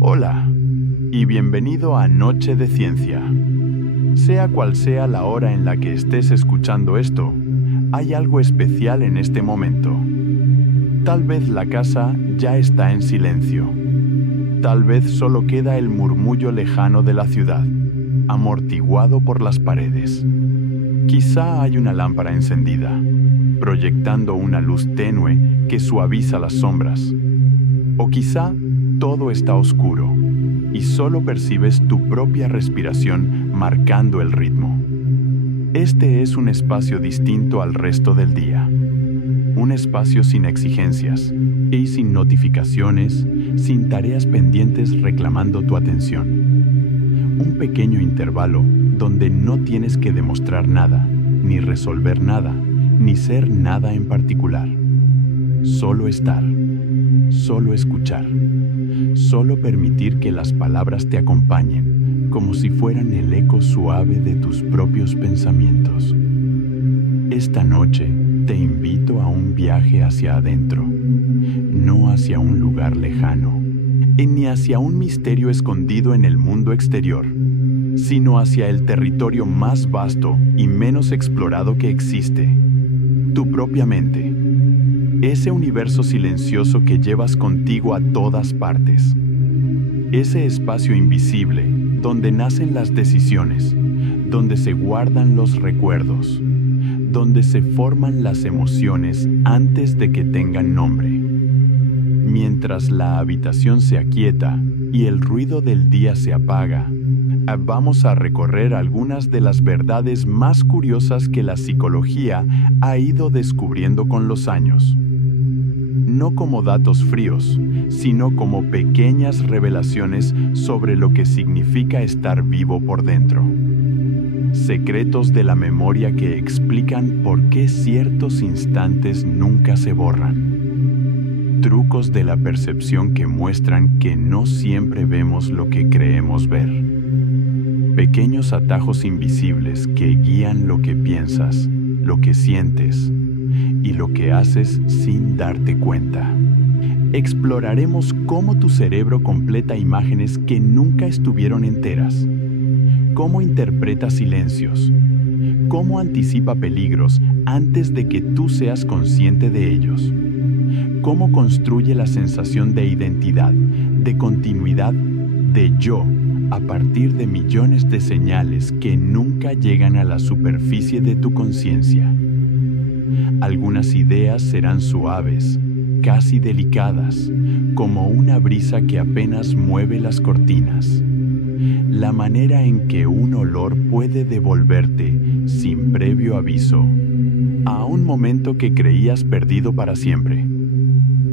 Hola y bienvenido a Noche de Ciencia. Sea cual sea la hora en la que estés escuchando esto, hay algo especial en este momento. Tal vez la casa ya está en silencio. Tal vez solo queda el murmullo lejano de la ciudad, amortiguado por las paredes. Quizá hay una lámpara encendida, proyectando una luz tenue que suaviza las sombras. O quizá todo está oscuro y solo percibes tu propia respiración marcando el ritmo. Este es un espacio distinto al resto del día. Un espacio sin exigencias y sin notificaciones, sin tareas pendientes reclamando tu atención. Un pequeño intervalo donde no tienes que demostrar nada, ni resolver nada, ni ser nada en particular. Solo estar, solo escuchar, solo permitir que las palabras te acompañen, como si fueran el eco suave de tus propios pensamientos. Esta noche te invito a un viaje hacia adentro, no hacia un lugar lejano, ni hacia un misterio escondido en el mundo exterior, sino hacia el territorio más vasto y menos explorado que existe, tu propia mente. Ese universo silencioso que llevas contigo a todas partes. Ese espacio invisible donde nacen las decisiones, donde se guardan los recuerdos, donde se forman las emociones antes de que tengan nombre. Mientras la habitación se aquieta y el ruido del día se apaga, vamos a recorrer algunas de las verdades más curiosas que la psicología ha ido descubriendo con los años. No como datos fríos, sino como pequeñas revelaciones sobre lo que significa estar vivo por dentro. Secretos de la memoria que explican por qué ciertos instantes nunca se borran. Trucos de la percepción que muestran que no siempre vemos lo que creemos ver. Pequeños atajos invisibles que guían lo que piensas, lo que sientes y lo que haces sin darte cuenta. Exploraremos cómo tu cerebro completa imágenes que nunca estuvieron enteras, cómo interpreta silencios, cómo anticipa peligros antes de que tú seas consciente de ellos, cómo construye la sensación de identidad, de continuidad, de yo, a partir de millones de señales que nunca llegan a la superficie de tu conciencia. Algunas ideas serán suaves, casi delicadas, como una brisa que apenas mueve las cortinas. La manera en que un olor puede devolverte, sin previo aviso, a un momento que creías perdido para siempre.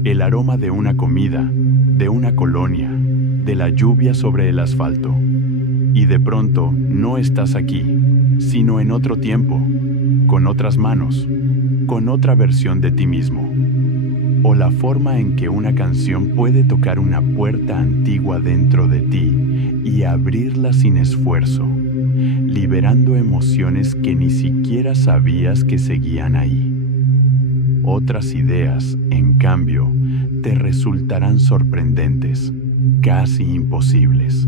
El aroma de una comida, de una colonia, de la lluvia sobre el asfalto. Y de pronto no estás aquí, sino en otro tiempo, con otras manos, con otra versión de ti mismo. O la forma en que una canción puede tocar una puerta antigua dentro de ti y abrirla sin esfuerzo, liberando emociones que ni siquiera sabías que seguían ahí. Otras ideas, en cambio, te resultarán sorprendentes, casi imposibles.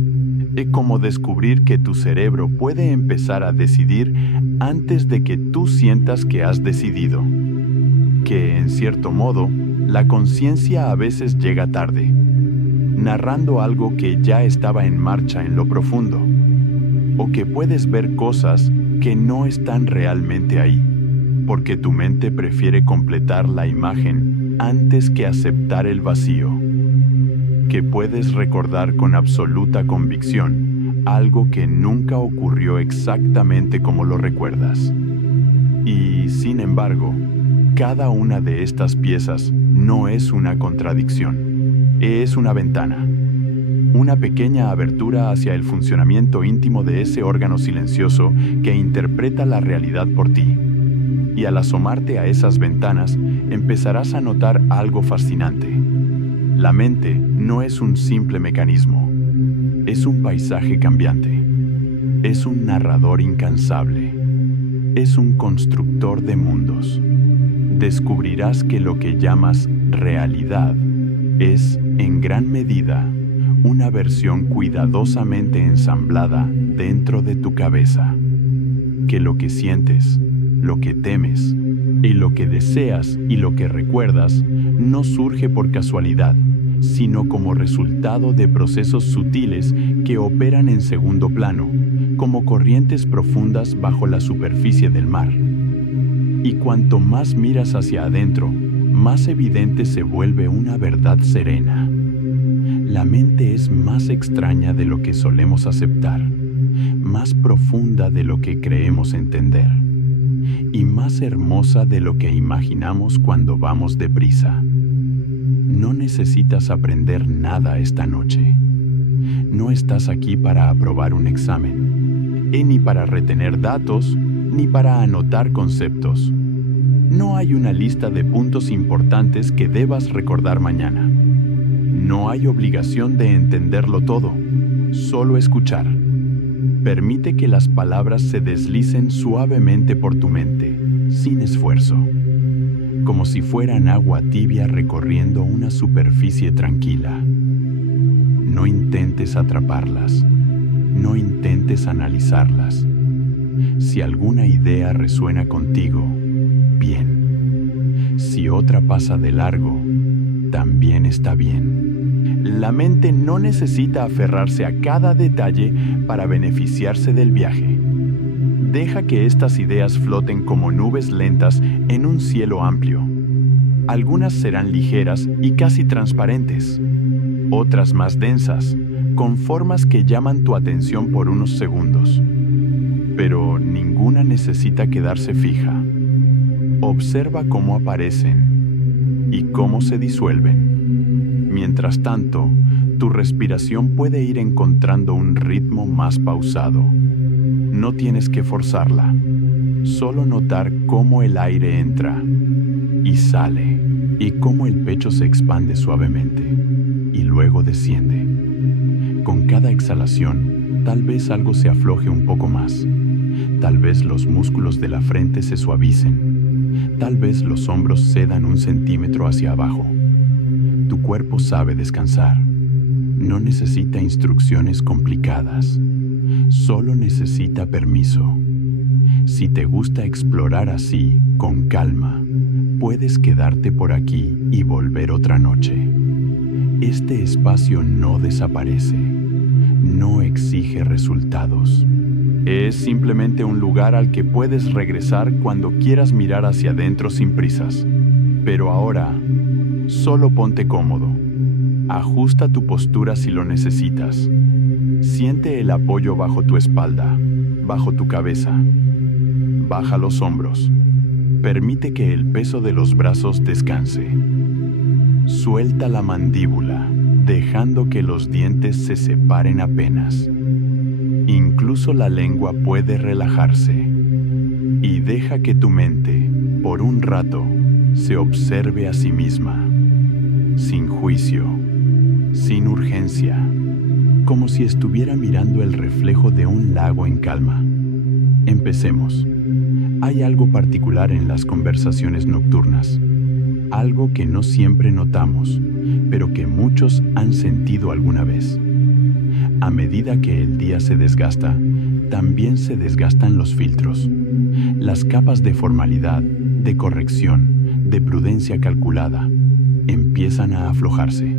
Es como descubrir que tu cerebro puede empezar a decidir antes de que tú sientas que has decidido. Que, en cierto modo, la conciencia a veces llega tarde, narrando algo que ya estaba en marcha en lo profundo. O que puedes ver cosas que no están realmente ahí, porque tu mente prefiere completar la imagen antes que aceptar el vacío. Que puedes recordar con absoluta convicción algo que nunca ocurrió exactamente como lo recuerdas. Y, sin embargo, cada una de estas piezas no es una contradicción, es una ventana. Una pequeña abertura hacia el funcionamiento íntimo de ese órgano silencioso que interpreta la realidad por ti. Y al asomarte a esas ventanas, empezarás a notar algo fascinante. La mente no es un simple mecanismo, es un paisaje cambiante, es un narrador incansable, es un constructor de mundos. Descubrirás que lo que llamas realidad es, en gran medida, una versión cuidadosamente ensamblada dentro de tu cabeza. Que lo que sientes, lo que temes, y lo que deseas y lo que recuerdas no surge por casualidad, sino como resultado de procesos sutiles que operan en segundo plano, como corrientes profundas bajo la superficie del mar. Y cuanto más miras hacia adentro, más evidente se vuelve una verdad serena. La mente es más extraña de lo que solemos aceptar, más profunda de lo que creemos entender, y más hermosa de lo que imaginamos cuando vamos deprisa. No necesitas aprender nada esta noche. No estás aquí para aprobar un examen, ni para retener datos, ni para anotar conceptos. No hay una lista de puntos importantes que debas recordar mañana. No hay obligación de entenderlo todo, solo escuchar. Permite que las palabras se deslicen suavemente por tu mente, sin esfuerzo, como si fueran agua tibia recorriendo una superficie tranquila. No intentes atraparlas, no intentes analizarlas. Si alguna idea resuena contigo, bien. Si otra pasa de largo, también está bien. La mente no necesita aferrarse a cada detalle para beneficiarse del viaje. Deja que estas ideas floten como nubes lentas en un cielo amplio. Algunas serán ligeras y casi transparentes, otras más densas, con formas que llaman tu atención por unos segundos. Pero ninguna necesita quedarse fija. Observa cómo aparecen y cómo se disuelven. Mientras tanto, tu respiración puede ir encontrando un ritmo más pausado. No tienes que forzarla, solo notar cómo el aire entra y sale, y cómo el pecho se expande suavemente y luego desciende. Con cada exhalación, tal vez algo se afloje un poco más. Tal vez los músculos de la frente se suavicen. Tal vez los hombros cedan 1 centímetro hacia abajo. Tu cuerpo sabe descansar. No necesita instrucciones complicadas. Solo necesita permiso. Si te gusta explorar así, con calma, puedes quedarte por aquí y volver otra noche. Este espacio no desaparece. No exige resultados. Es simplemente un lugar al que puedes regresar cuando quieras mirar hacia adentro sin prisas. Pero ahora, solo ponte cómodo. Ajusta tu postura si lo necesitas. Siente el apoyo bajo tu espalda, bajo tu cabeza. Baja los hombros. Permite que el peso de los brazos descanse. Suelta la mandíbula, dejando que los dientes se separen apenas. Incluso la lengua puede relajarse. Y deja que tu mente, por un rato, se observe a sí misma, sin juicio, sin urgencia, como si estuviera mirando el reflejo de un lago en calma. Empecemos. Hay algo particular en las conversaciones nocturnas, algo que no siempre notamos, pero que muchos han sentido alguna vez. A medida que el día se desgasta, también se desgastan los filtros, las capas de formalidad, de corrección, de prudencia calculada, empiezan a aflojarse.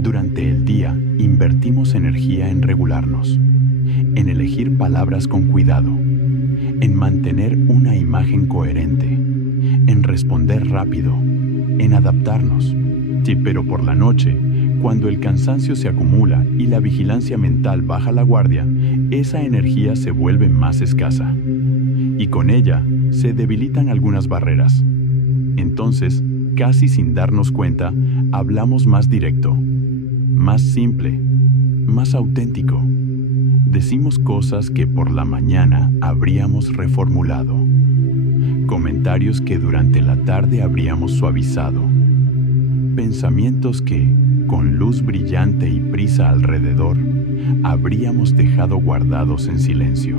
Durante el día, invertimos energía en regularnos, en elegir palabras con cuidado, en mantener una imagen coherente, en responder rápido, en adaptarnos. Sí, pero por la noche, cuando el cansancio se acumula y la vigilancia mental baja la guardia, esa energía se vuelve más escasa. Y con ella se debilitan algunas barreras. Entonces, casi sin darnos cuenta, hablamos más directo, más simple, más auténtico. Decimos cosas que por la mañana habríamos reformulado. Comentarios que durante la tarde habríamos suavizado. Pensamientos que, con luz brillante y prisa alrededor, habríamos dejado guardados en silencio.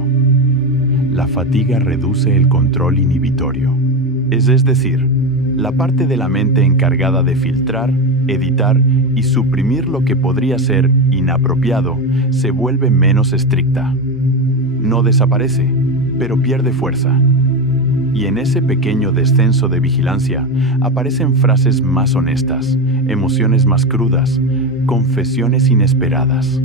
La fatiga reduce el control inhibitorio, es decir, La parte de la mente encargada de filtrar, editar y suprimir lo que podría ser inapropiado se vuelve menos estricta. No desaparece, pero pierde fuerza. Y en ese pequeño descenso de vigilancia aparecen frases más honestas, emociones más crudas, confesiones inesperadas.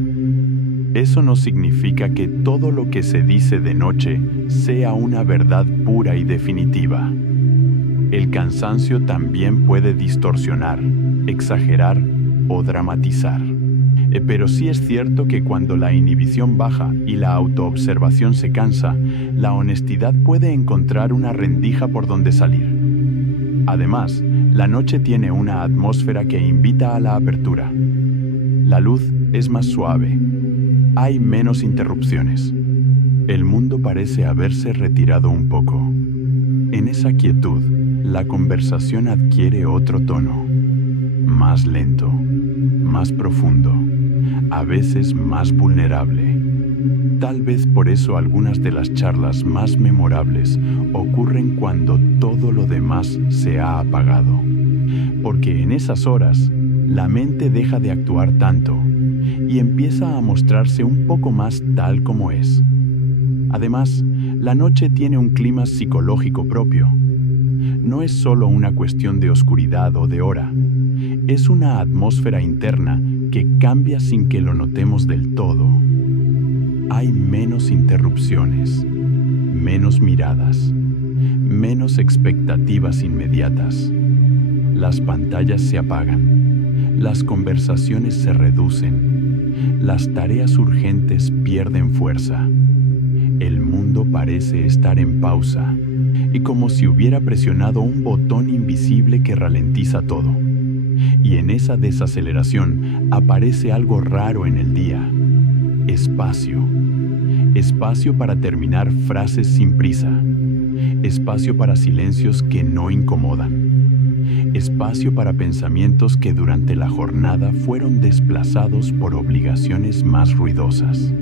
Eso no significa que todo lo que se dice de noche sea una verdad pura y definitiva. El cansancio también puede distorsionar, exagerar o dramatizar. Pero sí es cierto que cuando la inhibición baja y la autoobservación se cansa, la honestidad puede encontrar una rendija por donde salir. Además, la noche tiene una atmósfera que invita a la apertura. La luz es más suave. Hay menos interrupciones. El mundo parece haberse retirado un poco. En esa quietud, la conversación adquiere otro tono. Más lento, más profundo, a veces más vulnerable. Tal vez por eso algunas de las charlas más memorables ocurren cuando todo lo demás se ha apagado. Porque en esas horas, la mente deja de actuar tanto y empieza a mostrarse un poco más tal como es. Además, la noche tiene un clima psicológico propio. No es solo una cuestión de oscuridad o de hora. Es una atmósfera interna que cambia sin que lo notemos del todo. Hay menos interrupciones, menos miradas, menos expectativas inmediatas. Las pantallas se apagan, las conversaciones se reducen, las tareas urgentes pierden fuerza. El mundo parece estar en pausa, y como si hubiera presionado un botón invisible que ralentiza todo. Y en esa desaceleración aparece algo raro en el día. Espacio. Espacio para terminar frases sin prisa. Espacio para silencios que no incomodan. Espacio para pensamientos que durante la jornada fueron desplazados por obligaciones más ruidosas.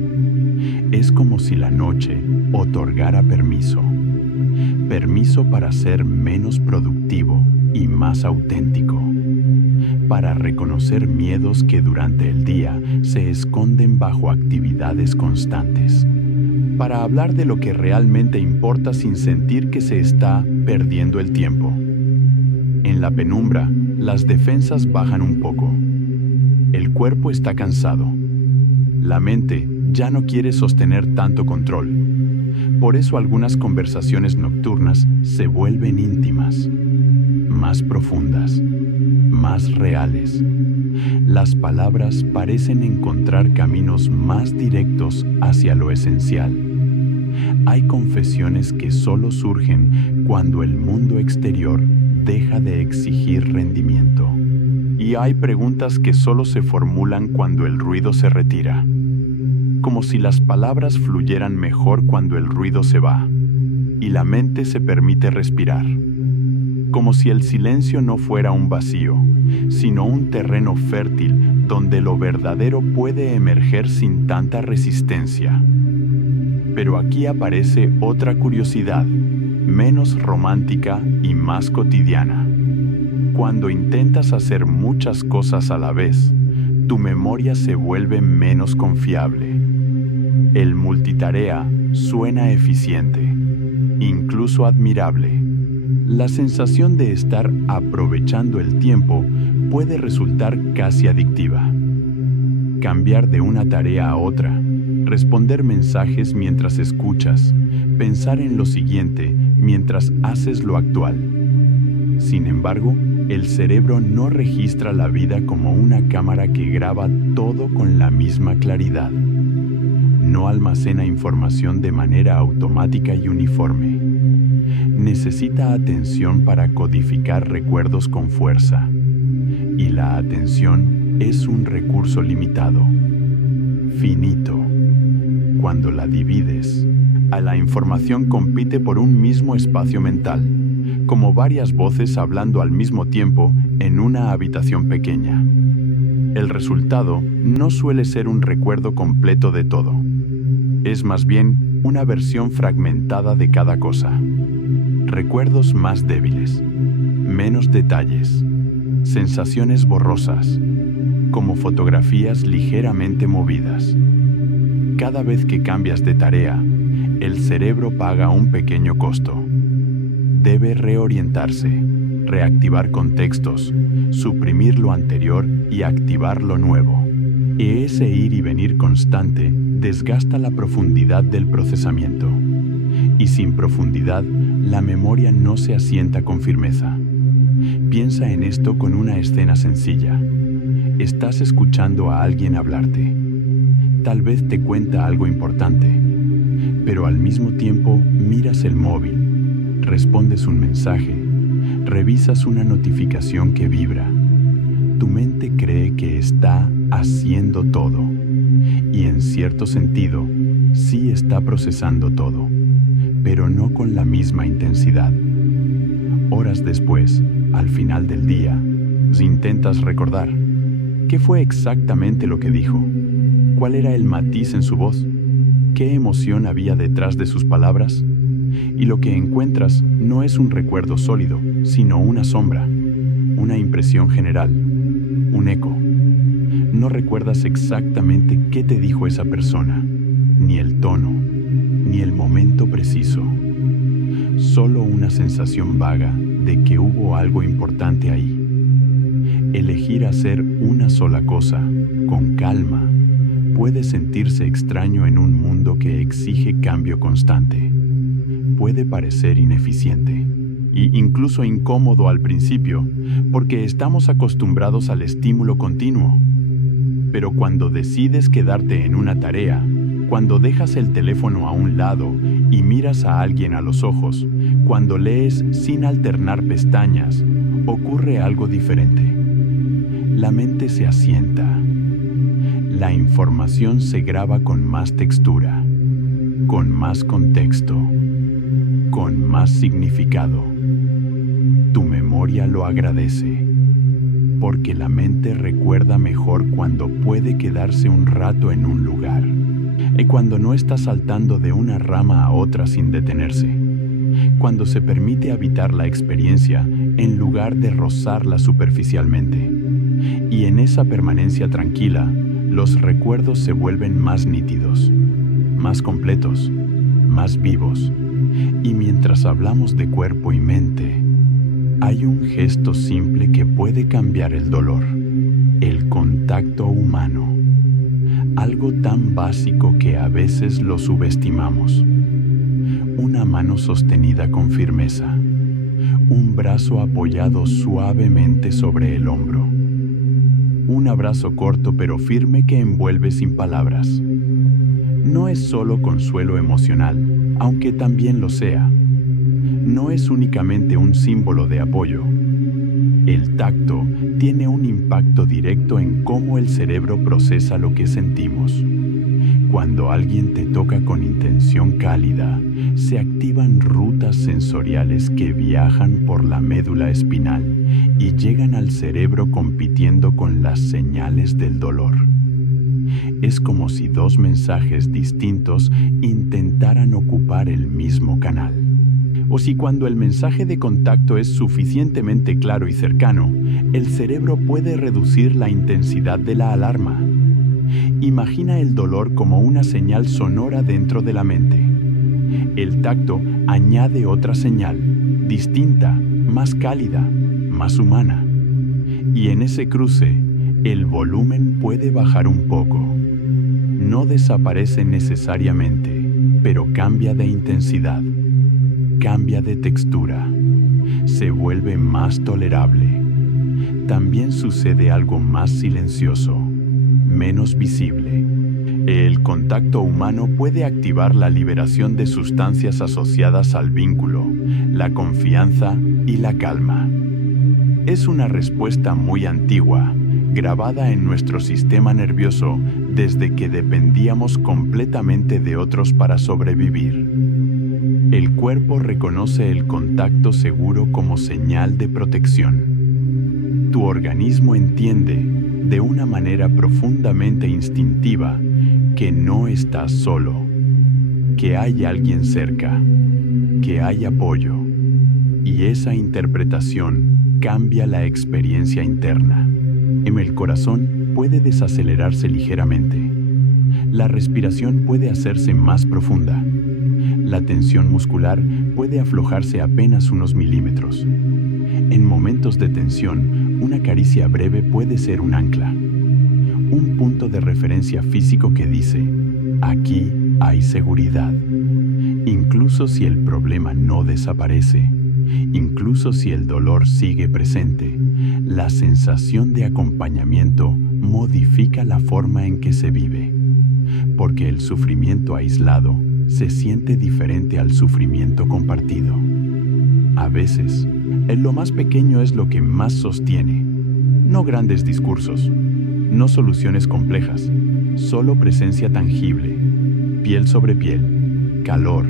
Es como si la noche otorgara permiso. Permiso para ser menos productivo y más auténtico. Para reconocer miedos que durante el día se esconden bajo actividades constantes. Para hablar de lo que realmente importa sin sentir que se está perdiendo el tiempo. En la penumbra, las defensas bajan un poco. El cuerpo está cansado. La mente ya no quiere sostener tanto control. Por eso algunas conversaciones nocturnas se vuelven íntimas, más profundas, más reales. Las palabras parecen encontrar caminos más directos hacia lo esencial. Hay confesiones que solo surgen cuando el mundo exterior deja de exigir rendimiento. Y hay preguntas que solo se formulan cuando el ruido se retira. Como si las palabras fluyeran mejor cuando el ruido se va y la mente se permite respirar. Como si el silencio no fuera un vacío, sino un terreno fértil donde lo verdadero puede emerger sin tanta resistencia. Pero aquí aparece otra curiosidad, menos romántica y más cotidiana. Cuando intentas hacer muchas cosas a la vez, tu memoria se vuelve menos confiable. El multitarea suena eficiente, incluso admirable. La sensación de estar aprovechando el tiempo puede resultar casi adictiva. Cambiar de una tarea a otra, responder mensajes mientras escuchas, pensar en lo siguiente mientras haces lo actual. Sin embargo, el cerebro no registra la vida como una cámara que graba todo con la misma claridad. No almacena información de manera automática y uniforme. Necesita atención para codificar recuerdos con fuerza. Y la atención es un recurso limitado, finito. Cuando la divides, a la información compite por un mismo espacio mental, como varias voces hablando al mismo tiempo en una habitación pequeña. El resultado no suele ser un recuerdo completo de todo. Es más bien una versión fragmentada de cada cosa. Recuerdos más débiles, menos detalles, sensaciones borrosas, como fotografías ligeramente movidas. Cada vez que cambias de tarea, el cerebro paga un pequeño costo. Debe reorientarse, reactivar contextos, suprimir lo anterior y activar lo nuevo. Y ese ir y venir constante desgasta la profundidad del procesamiento. Y sin profundidad, la memoria no se asienta con firmeza. Piensa en esto con una escena sencilla. Estás escuchando a alguien hablarte. Tal vez te cuenta algo importante, pero al mismo tiempo miras el móvil, respondes un mensaje, revisas una notificación que vibra. Tu mente cree que está haciendo todo, y en cierto sentido, sí está procesando todo, pero no con la misma intensidad. Horas después, al final del día, intentas recordar qué fue exactamente lo que dijo, cuál era el matiz en su voz, qué emoción había detrás de sus palabras, y lo que encuentras no es un recuerdo sólido, sino una sombra, una impresión general, un eco. No recuerdas exactamente qué te dijo esa persona, ni el tono, ni el momento preciso. Solo una sensación vaga de que hubo algo importante ahí. Elegir hacer una sola cosa, con calma, puede sentirse extraño en un mundo que exige cambio constante. Puede parecer ineficiente e incluso incómodo al principio, porque estamos acostumbrados al estímulo continuo. Pero cuando decides quedarte en una tarea, cuando dejas el teléfono a un lado y miras a alguien a los ojos, cuando lees sin alternar pestañas, ocurre algo diferente. La mente se asienta. La información se graba con más textura, con más contexto, con más significado. Tu memoria lo agradece, porque la mente recuerda mejor cuando puede quedarse un rato en un lugar, y cuando no está saltando de una rama a otra sin detenerse, cuando se permite habitar la experiencia en lugar de rozarla superficialmente. Y en esa permanencia tranquila, los recuerdos se vuelven más nítidos, más completos, más vivos. Y mientras hablamos de cuerpo y mente, hay un gesto simple que puede cambiar el dolor: el contacto humano. Algo tan básico que a veces lo subestimamos. Una mano sostenida con firmeza, un brazo apoyado suavemente sobre el hombro. Un abrazo corto pero firme que envuelve sin palabras. No es solo consuelo emocional, aunque también lo sea. No es únicamente un símbolo de apoyo. El tacto tiene un impacto directo en cómo el cerebro procesa lo que sentimos. Cuando alguien te toca con intención cálida, se activan rutas sensoriales que viajan por la médula espinal y llegan al cerebro compitiendo con las señales del dolor. Es como si dos mensajes distintos intentaran ocupar el mismo canal. O si cuando el mensaje de contacto es suficientemente claro y cercano, el cerebro puede reducir la intensidad de la alarma. Imagina el dolor como una señal sonora dentro de la mente. El tacto añade otra señal, distinta, más cálida, más humana. Y en ese cruce, el volumen puede bajar un poco. No desaparece necesariamente, pero cambia de intensidad, cambia de textura, se vuelve más tolerable. También sucede algo más silencioso, menos visible. El contacto humano puede activar la liberación de sustancias asociadas al vínculo, la confianza y la calma. Es una respuesta muy antigua, grabada en nuestro sistema nervioso desde que dependíamos completamente de otros para sobrevivir. El cuerpo reconoce el contacto seguro como señal de protección. Tu organismo entiende, de una manera profundamente instintiva, que no estás solo, que hay alguien cerca, que hay apoyo. Y esa interpretación cambia la experiencia interna. El corazón puede desacelerarse ligeramente. La respiración puede hacerse más profunda. La tensión muscular puede aflojarse apenas unos milímetros. En momentos de tensión, una caricia breve puede ser un ancla. Un punto de referencia físico que dice, aquí hay seguridad. Incluso si el problema no desaparece, incluso si el dolor sigue presente, la sensación de acompañamiento modifica la forma en que se vive. Porque el sufrimiento aislado se siente diferente al sufrimiento compartido. A veces, lo más pequeño es lo que más sostiene. No grandes discursos, no soluciones complejas, solo presencia tangible, piel sobre piel, calor,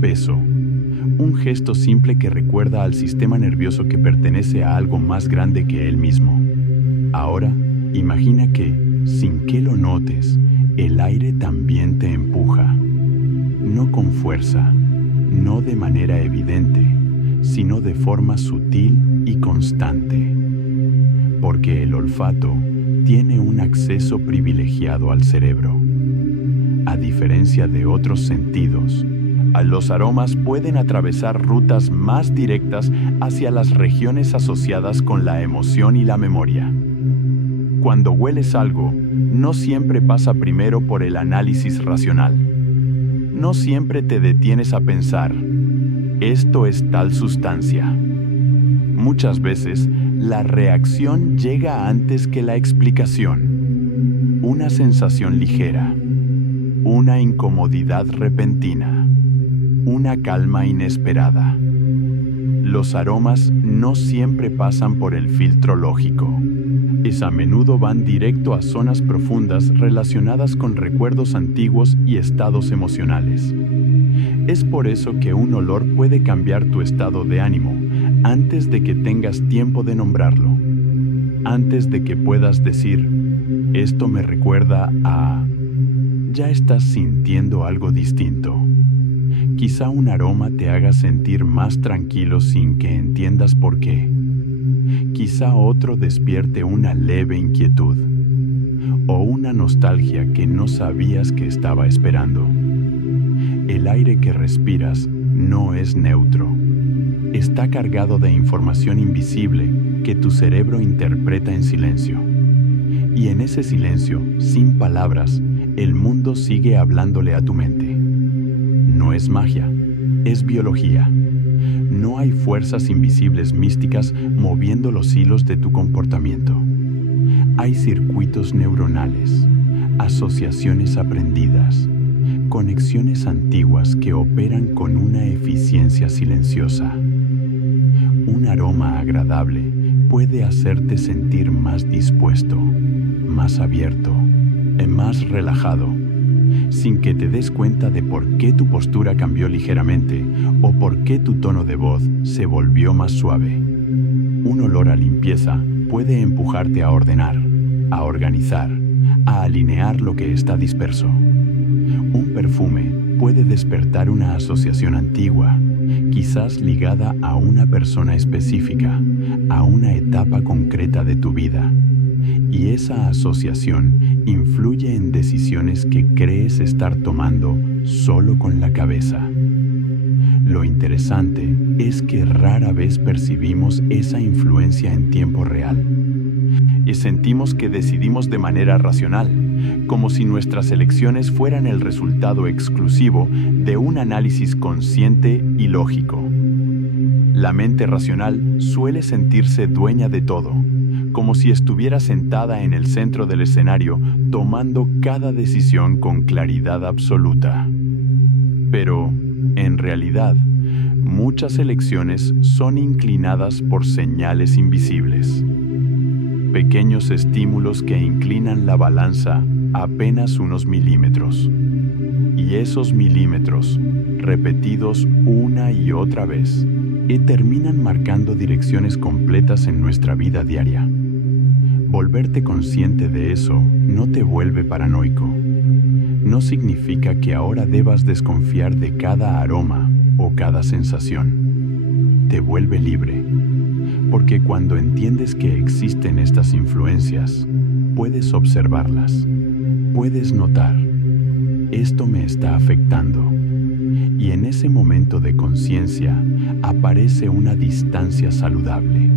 peso. Un gesto simple que recuerda al sistema nervioso que pertenece a algo más grande que él mismo. Ahora, imagina que, sin que lo notes, el aire también te empuja. No con fuerza, no de manera evidente, sino de forma sutil y constante. Porque el olfato tiene un acceso privilegiado al cerebro. A diferencia de otros sentidos, los aromas pueden atravesar rutas más directas hacia las regiones asociadas con la emoción y la memoria. Cuando hueles algo, no siempre pasa primero por el análisis racional. No siempre te detienes a pensar, esto es tal sustancia. Muchas veces, la reacción llega antes que la explicación. Una sensación ligera, una incomodidad repentina, una calma inesperada. Los aromas no siempre pasan por el filtro lógico. A menudo van directo a zonas profundas relacionadas con recuerdos antiguos y estados emocionales. Es por eso que un olor puede cambiar tu estado de ánimo antes de que tengas tiempo de nombrarlo. Antes de que puedas decir, esto me recuerda a... Ya estás sintiendo algo distinto. Quizá un aroma te haga sentir más tranquilo sin que entiendas por qué. Quizá otro despierte una leve inquietud o una nostalgia que no sabías que estaba esperando. El aire que respiras no es neutro. Está cargado de información invisible que tu cerebro interpreta en silencio. Y en ese silencio, sin palabras, el mundo sigue hablándole a tu mente. No es magia, es biología. No hay fuerzas invisibles místicas moviendo los hilos de tu comportamiento. Hay circuitos neuronales, asociaciones aprendidas, conexiones antiguas que operan con una eficiencia silenciosa. Un aroma agradable puede hacerte sentir más dispuesto, más abierto, más relajado, sin que te des cuenta de por qué tu postura cambió ligeramente o por qué tu tono de voz se volvió más suave. Un olor a limpieza puede empujarte a ordenar, a organizar, a alinear lo que está disperso. Un perfume puede despertar una asociación antigua, quizás ligada a una persona específica, a una etapa concreta de tu vida. Y esa asociación influye en decisiones que crees estar tomando solo con la cabeza. Lo interesante es que rara vez percibimos esa influencia en tiempo real. Y sentimos que decidimos de manera racional, como si nuestras elecciones fueran el resultado exclusivo de un análisis consciente y lógico. La mente racional suele sentirse dueña de todo, como si estuviera sentada en el centro del escenario, tomando cada decisión con claridad absoluta. Pero, en realidad, muchas elecciones son inclinadas por señales invisibles. Pequeños estímulos que inclinan la balanza apenas unos milímetros. Y esos milímetros, repetidos una y otra vez, terminan marcando direcciones completas en nuestra vida diaria. Volverte consciente de eso no te vuelve paranoico. No significa que ahora debas desconfiar de cada aroma o cada sensación. Te vuelve libre, Porque cuando entiendes que existen estas influencias, puedes observarlas, puedes notar, esto me está afectando. Y en ese momento de conciencia aparece una distancia saludable.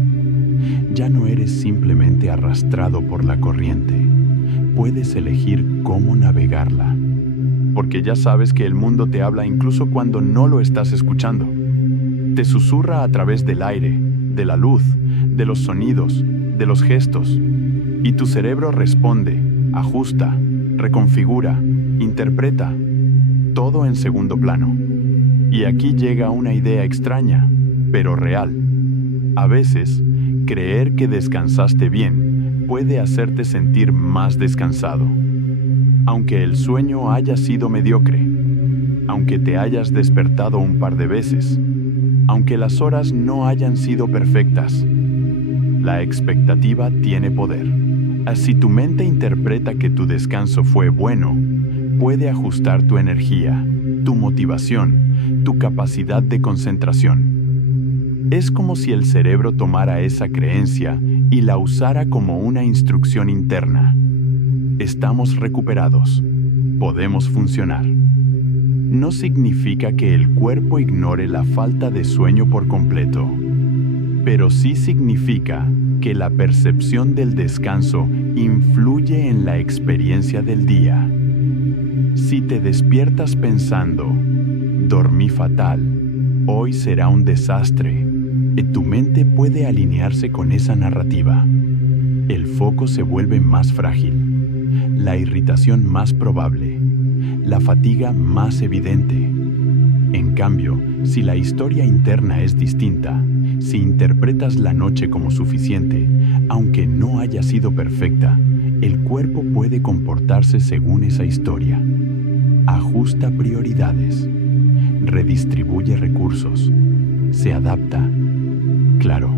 Ya no eres simplemente arrastrado por la corriente, puedes elegir cómo navegarla. Porque ya sabes que el mundo te habla incluso cuando no lo estás escuchando. Te susurra a través del aire, de la luz, de los sonidos, de los gestos. Y tu cerebro responde, ajusta, reconfigura, interpreta, todo en segundo plano. Y aquí llega una idea extraña, pero real. A veces, creer que descansaste bien puede hacerte sentir más descansado. Aunque el sueño haya sido mediocre, aunque te hayas despertado un par de veces, aunque las horas no hayan sido perfectas, la expectativa tiene poder. Si tu mente interpreta que tu descanso fue bueno, puede ajustar tu energía, tu motivación, tu capacidad de concentración. Es como si el cerebro tomara esa creencia y la usara como una instrucción interna. Estamos recuperados, podemos funcionar. No significa que el cuerpo ignore la falta de sueño por completo, pero sí significa que la percepción del descanso influye en la experiencia del día. Si te despiertas pensando, dormí fatal, hoy será un desastre, tu mente puede alinearse con esa narrativa. El foco se vuelve más frágil, la irritación más probable, la fatiga más evidente. En cambio, si la historia interna es distinta, si interpretas la noche como suficiente, aunque no haya sido perfecta, el cuerpo puede comportarse según esa historia. Ajusta prioridades, redistribuye recursos, se adapta. Claro,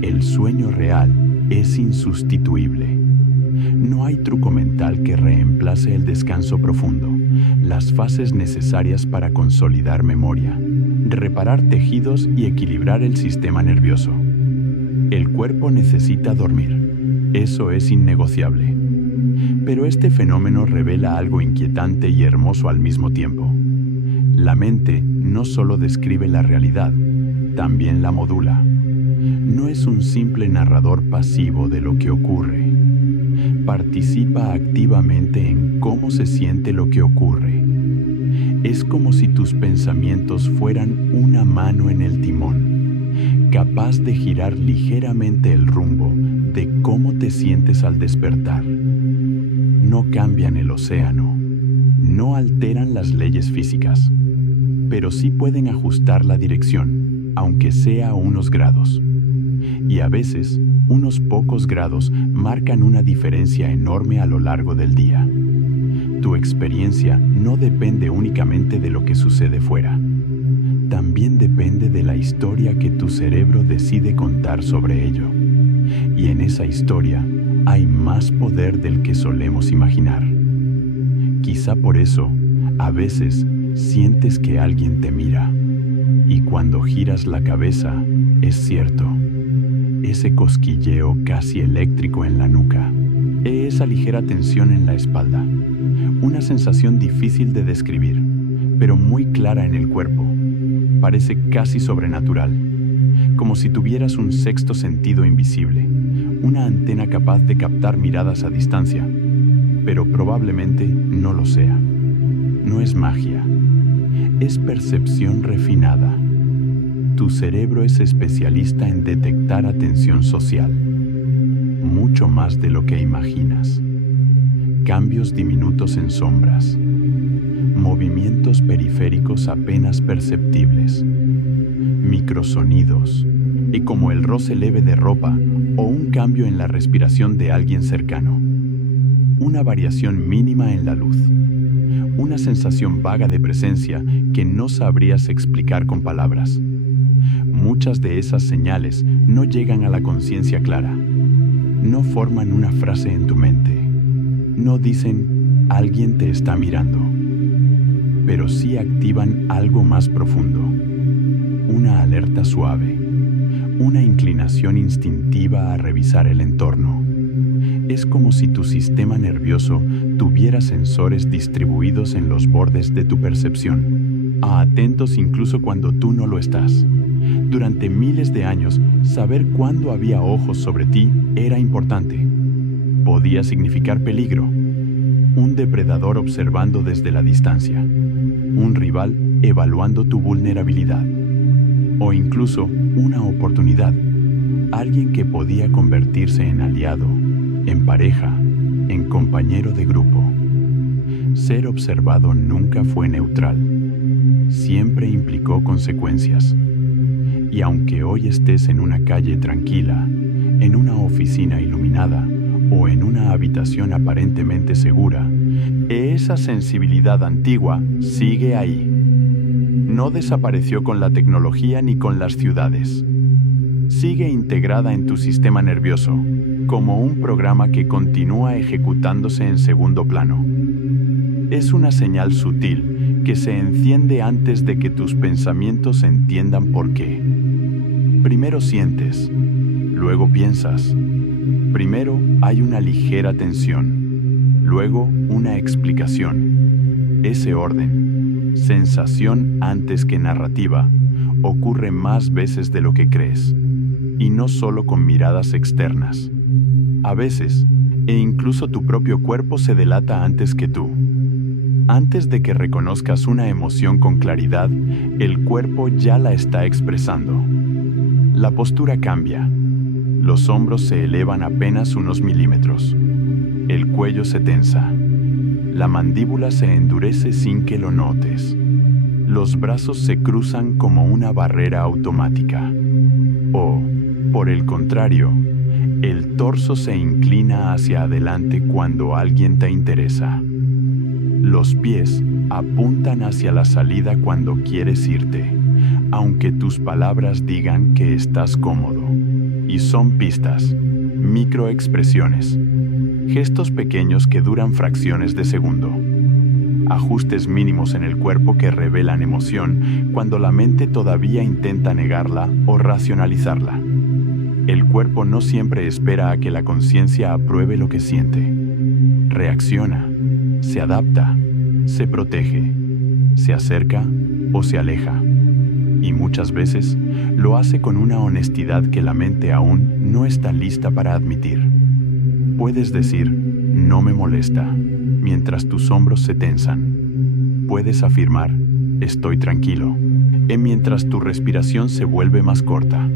el sueño real es insustituible. No hay truco mental que reemplace el descanso profundo, las fases necesarias para consolidar memoria, reparar tejidos y equilibrar el sistema nervioso. El cuerpo necesita dormir, eso es innegociable. Pero este fenómeno revela algo inquietante y hermoso al mismo tiempo. La mente no solo describe la realidad, también la modula. No es un simple narrador pasivo de lo que ocurre. Participa activamente en cómo se siente lo que ocurre. Es como si tus pensamientos fueran una mano en el timón, capaz de girar ligeramente el rumbo de cómo te sientes al despertar. No cambian el océano, no alteran las leyes físicas, pero sí pueden ajustar la dirección, aunque sea a unos grados. Y a veces, unos pocos grados marcan una diferencia enorme a lo largo del día. Tu experiencia no depende únicamente de lo que sucede fuera. También depende de la historia que tu cerebro decide contar sobre ello. Y en esa historia hay más poder del que solemos imaginar. Quizá por eso, a veces, sientes que alguien te mira. Y cuando giras la cabeza, es cierto. Ese cosquilleo casi eléctrico en la nuca, esa ligera tensión en la espalda, una sensación difícil de describir, pero muy clara en el cuerpo. Parece casi sobrenatural, como si tuvieras un sexto sentido invisible, una antena capaz de captar miradas a distancia, pero probablemente no lo sea. No es magia, es percepción refinada. Tu cerebro es especialista en detectar atención social, mucho más de lo que imaginas. Cambios diminutos en sombras, movimientos periféricos apenas perceptibles, microsonidos, y como el roce leve de ropa o un cambio en la respiración de alguien cercano. Una variación mínima en la luz, una sensación vaga de presencia que no sabrías explicar con palabras. Muchas de esas señales no llegan a la conciencia clara. No forman una frase en tu mente. No dicen, alguien te está mirando. Pero sí activan algo más profundo. Una alerta suave. una inclinación instintiva a revisar el entorno. Es como si tu sistema nervioso tuviera sensores distribuidos en los bordes de tu percepción, atentos incluso cuando tú no lo estás. Durante miles de años, saber cuándo había ojos sobre ti era importante. Podía significar peligro, un depredador observando desde la distancia, un rival evaluando tu vulnerabilidad, o incluso una oportunidad, alguien que podía convertirse en aliado, en pareja, en compañero de grupo. Ser observado nunca fue neutral, siempre implicó consecuencias. Y aunque hoy estés en una calle tranquila, en una oficina iluminada o en una habitación aparentemente segura, esa sensibilidad antigua sigue ahí. No desapareció con la tecnología ni con las ciudades. Sigue integrada en tu sistema nervioso, como un programa que continúa ejecutándose en segundo plano. Es una señal sutil que se enciende antes de que tus pensamientos entiendan por qué. Primero sientes, luego piensas. Primero hay una ligera tensión, luego una explicación. Ese orden, sensación antes que narrativa, ocurre más veces de lo que crees, y no solo con miradas externas. A veces, e incluso tu propio cuerpo se delata antes que tú. Antes de que reconozcas una emoción con claridad, el cuerpo ya la está expresando. La postura cambia. Los hombros se elevan apenas unos milímetros. El cuello se tensa. La mandíbula se endurece sin que lo notes. Los brazos se cruzan como una barrera automática. O, por el contrario, el torso se inclina hacia adelante cuando alguien te interesa. Los pies apuntan hacia la salida cuando quieres irte, aunque tus palabras digan que estás cómodo. Y son pistas, microexpresiones, gestos pequeños que duran fracciones de segundo. Ajustes mínimos en el cuerpo que revelan emoción cuando la mente todavía intenta negarla o racionalizarla. El cuerpo no siempre espera a que la conciencia apruebe lo que siente. Reacciona, se adapta, se protege, se acerca o se aleja. Y muchas veces lo hace con una honestidad que la mente aún no está lista para admitir. Puedes decir, no me molesta, mientras tus hombros se tensan. Puedes afirmar, estoy tranquilo, mientras tu respiración se vuelve más corta.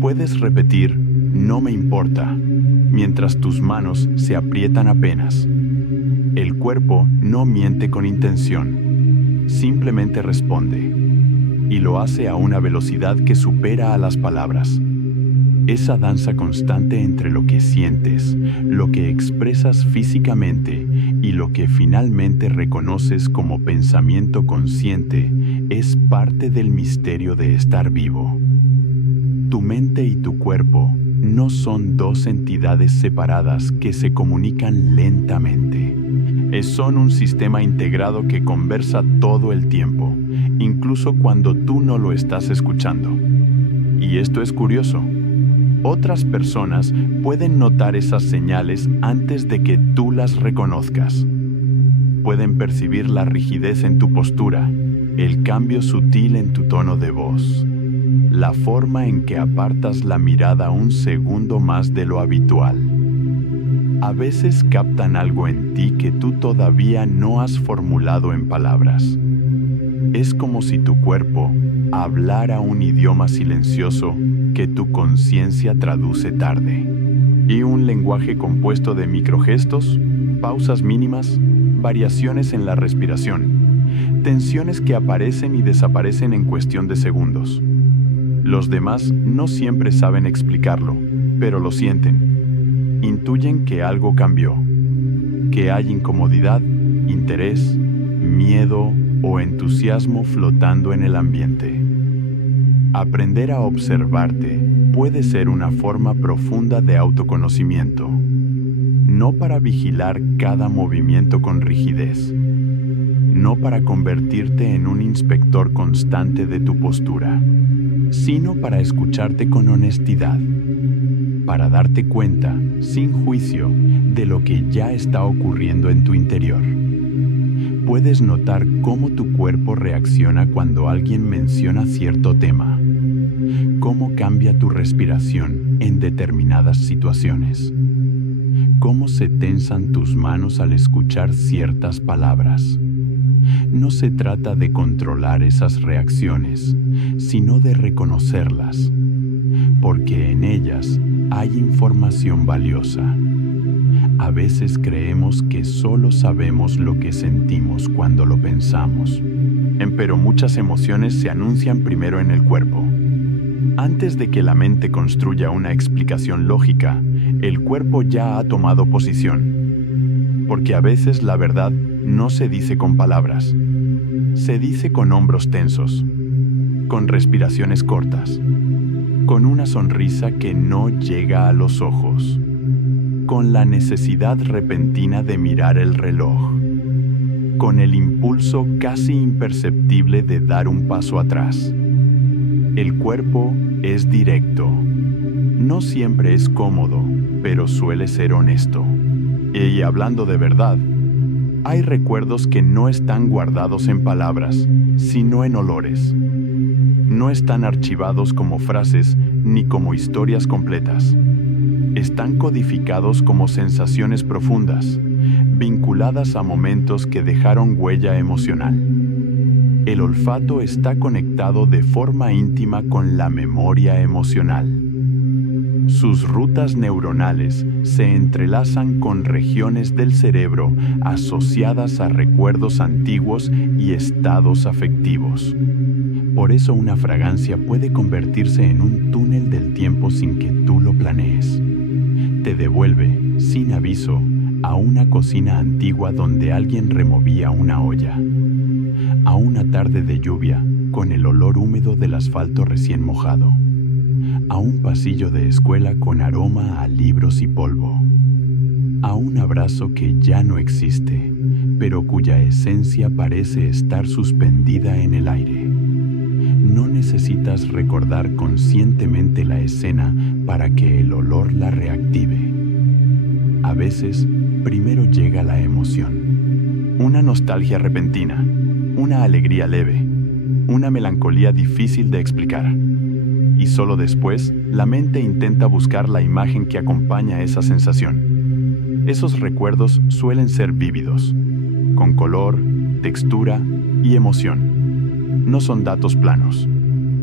Puedes repetir, no me importa, mientras tus manos se aprietan apenas. El cuerpo no miente con intención, simplemente responde. Y lo hace a una velocidad que supera a las palabras. Esa danza constante entre lo que sientes, lo que expresas físicamente y lo que finalmente reconoces como pensamiento consciente es parte del misterio de estar vivo. Tu mente y tu cuerpo no son dos entidades separadas que se comunican lentamente. Son un sistema integrado que conversa todo el tiempo, incluso cuando tú no lo estás escuchando. Y esto es curioso. Otras personas pueden notar esas señales antes de que tú las reconozcas. Pueden percibir la rigidez en tu postura, el cambio sutil en tu tono de voz, la forma en que apartas la mirada un segundo más de lo habitual. A veces captan algo en ti que tú todavía no has formulado en palabras. Es como si tu cuerpo hablara un idioma silencioso que tu conciencia traduce tarde. Y un lenguaje compuesto de microgestos, pausas mínimas, variaciones en la respiración, tensiones que aparecen y desaparecen en cuestión de segundos. Los demás no siempre saben explicarlo, pero lo sienten. Intuyen que algo cambió, que hay incomodidad, interés, miedo o entusiasmo flotando en el ambiente. Aprender a observarte puede ser una forma profunda de autoconocimiento, no para vigilar cada movimiento con rigidez, no para convertirte en un inspector constante de tu postura, sino para escucharte con honestidad, para darte cuenta, sin juicio, de lo que ya está ocurriendo en tu interior. Puedes notar cómo tu cuerpo reacciona cuando alguien menciona cierto tema, cómo cambia tu respiración en determinadas situaciones, cómo se tensan tus manos al escuchar ciertas palabras. No se trata de controlar esas reacciones, sino de reconocerlas, porque en ellas hay información valiosa. A veces creemos que solo sabemos lo que sentimos cuando lo pensamos, pero muchas emociones se anuncian primero en el cuerpo. Antes de que la mente construya una explicación lógica, el cuerpo ya ha tomado posición. Porque a veces la verdad no se dice con palabras, se dice con hombros tensos, con respiraciones cortas, con una sonrisa que no llega a los ojos, con la necesidad repentina de mirar el reloj, con el impulso casi imperceptible de dar un paso atrás. El cuerpo es directo. No siempre es cómodo, pero suele ser honesto. Y hablando de verdad, hay recuerdos que no están guardados en palabras, sino en olores. No están archivados como frases ni como historias completas. Están codificados como sensaciones profundas, vinculadas a momentos que dejaron huella emocional. El olfato está conectado de forma íntima con la memoria emocional. Sus rutas neuronales se entrelazan con regiones del cerebro asociadas a recuerdos antiguos y estados afectivos. Por eso una fragancia puede convertirse en un túnel del tiempo sin que tú lo planees. Te devuelve, sin aviso, a una cocina antigua donde alguien removía una olla, a una tarde de lluvia con el olor húmedo del asfalto recién mojado, a un pasillo de escuela con aroma a libros y polvo, a un abrazo que ya no existe, pero cuya esencia parece estar suspendida en el aire. No necesitas recordar conscientemente la escena para que el olor la reactive. A veces, primero llega la emoción. Una nostalgia repentina, una alegría leve, una melancolía difícil de explicar. Y solo después, la mente intenta buscar la imagen que acompaña esa sensación. Esos recuerdos suelen ser vívidos, con color, textura y emoción. No son datos planos.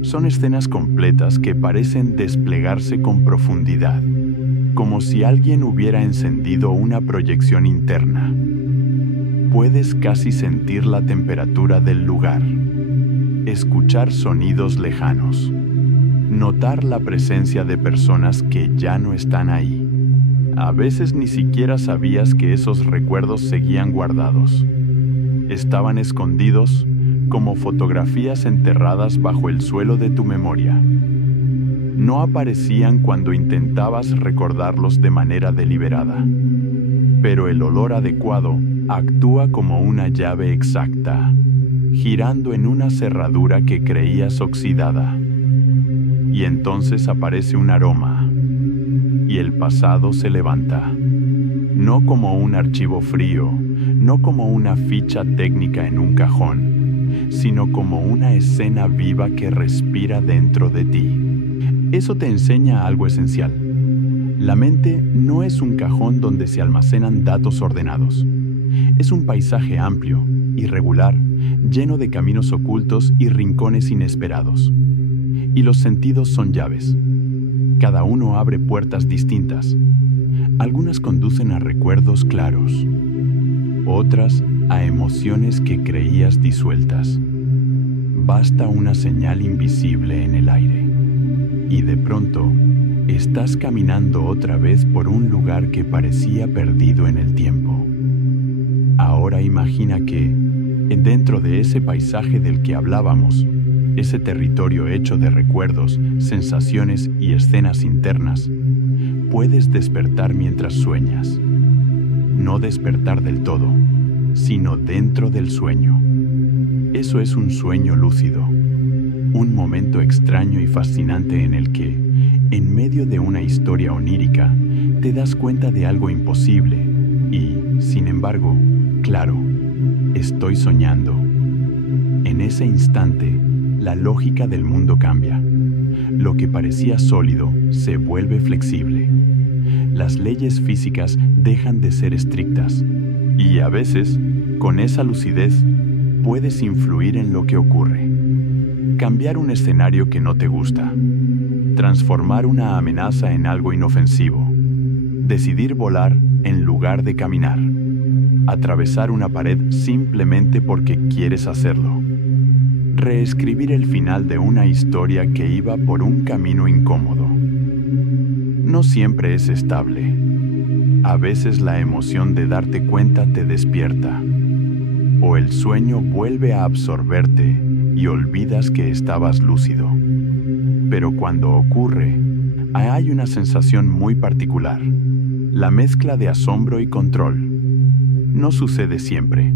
Son escenas completas que parecen desplegarse con profundidad, como si alguien hubiera encendido una proyección interna. Puedes casi sentir la temperatura del lugar, escuchar sonidos lejanos, notar la presencia de personas que ya no están ahí. A veces ni siquiera sabías que esos recuerdos seguían guardados. Estaban escondidos como fotografías enterradas bajo el suelo de tu memoria. No aparecían cuando intentabas recordarlos de manera deliberada, pero el olor adecuado actúa como una llave exacta, girando en una cerradura que creías oxidada. Y entonces aparece un aroma, y el pasado se levanta, no como un archivo frío, no como una ficha técnica en un cajón, sino como una escena viva que respira dentro de ti. Eso te enseña algo esencial. La mente no es un cajón donde se almacenan datos ordenados. Es un paisaje amplio, irregular, lleno de caminos ocultos y rincones inesperados. Y los sentidos son llaves. Cada uno abre puertas distintas. Algunas conducen a recuerdos claros, otras a emociones que creías disueltas. Basta una señal invisible en el aire, y de pronto estás caminando otra vez por un lugar que parecía perdido en el tiempo. Ahora imagina que, dentro de ese paisaje del que hablábamos, ese territorio hecho de recuerdos, sensaciones y escenas internas, puedes despertar mientras sueñas. No despertar del todo, sino dentro del sueño. Eso es un sueño lúcido, Un momento extraño y fascinante en el que, en medio de una historia onírica, te das cuenta de algo imposible y, sin embargo, claro, estoy soñando. En ese instante, la lógica del mundo cambia. Lo que parecía sólido se vuelve flexible. Las leyes físicas dejan de ser estrictas y a veces, con esa lucidez, puedes influir en lo que ocurre. Cambiar un escenario que no te gusta. Transformar una amenaza en algo inofensivo. Decidir volar en lugar de caminar. Atravesar una pared simplemente porque quieres hacerlo. Reescribir el final de una historia que iba por un camino incómodo. No siempre es estable. A veces la emoción de darte cuenta te despierta. O el sueño vuelve a absorberte y olvidas que estabas lúcido. Pero cuando ocurre, hay una sensación muy particular. La mezcla de asombro y control. No sucede siempre,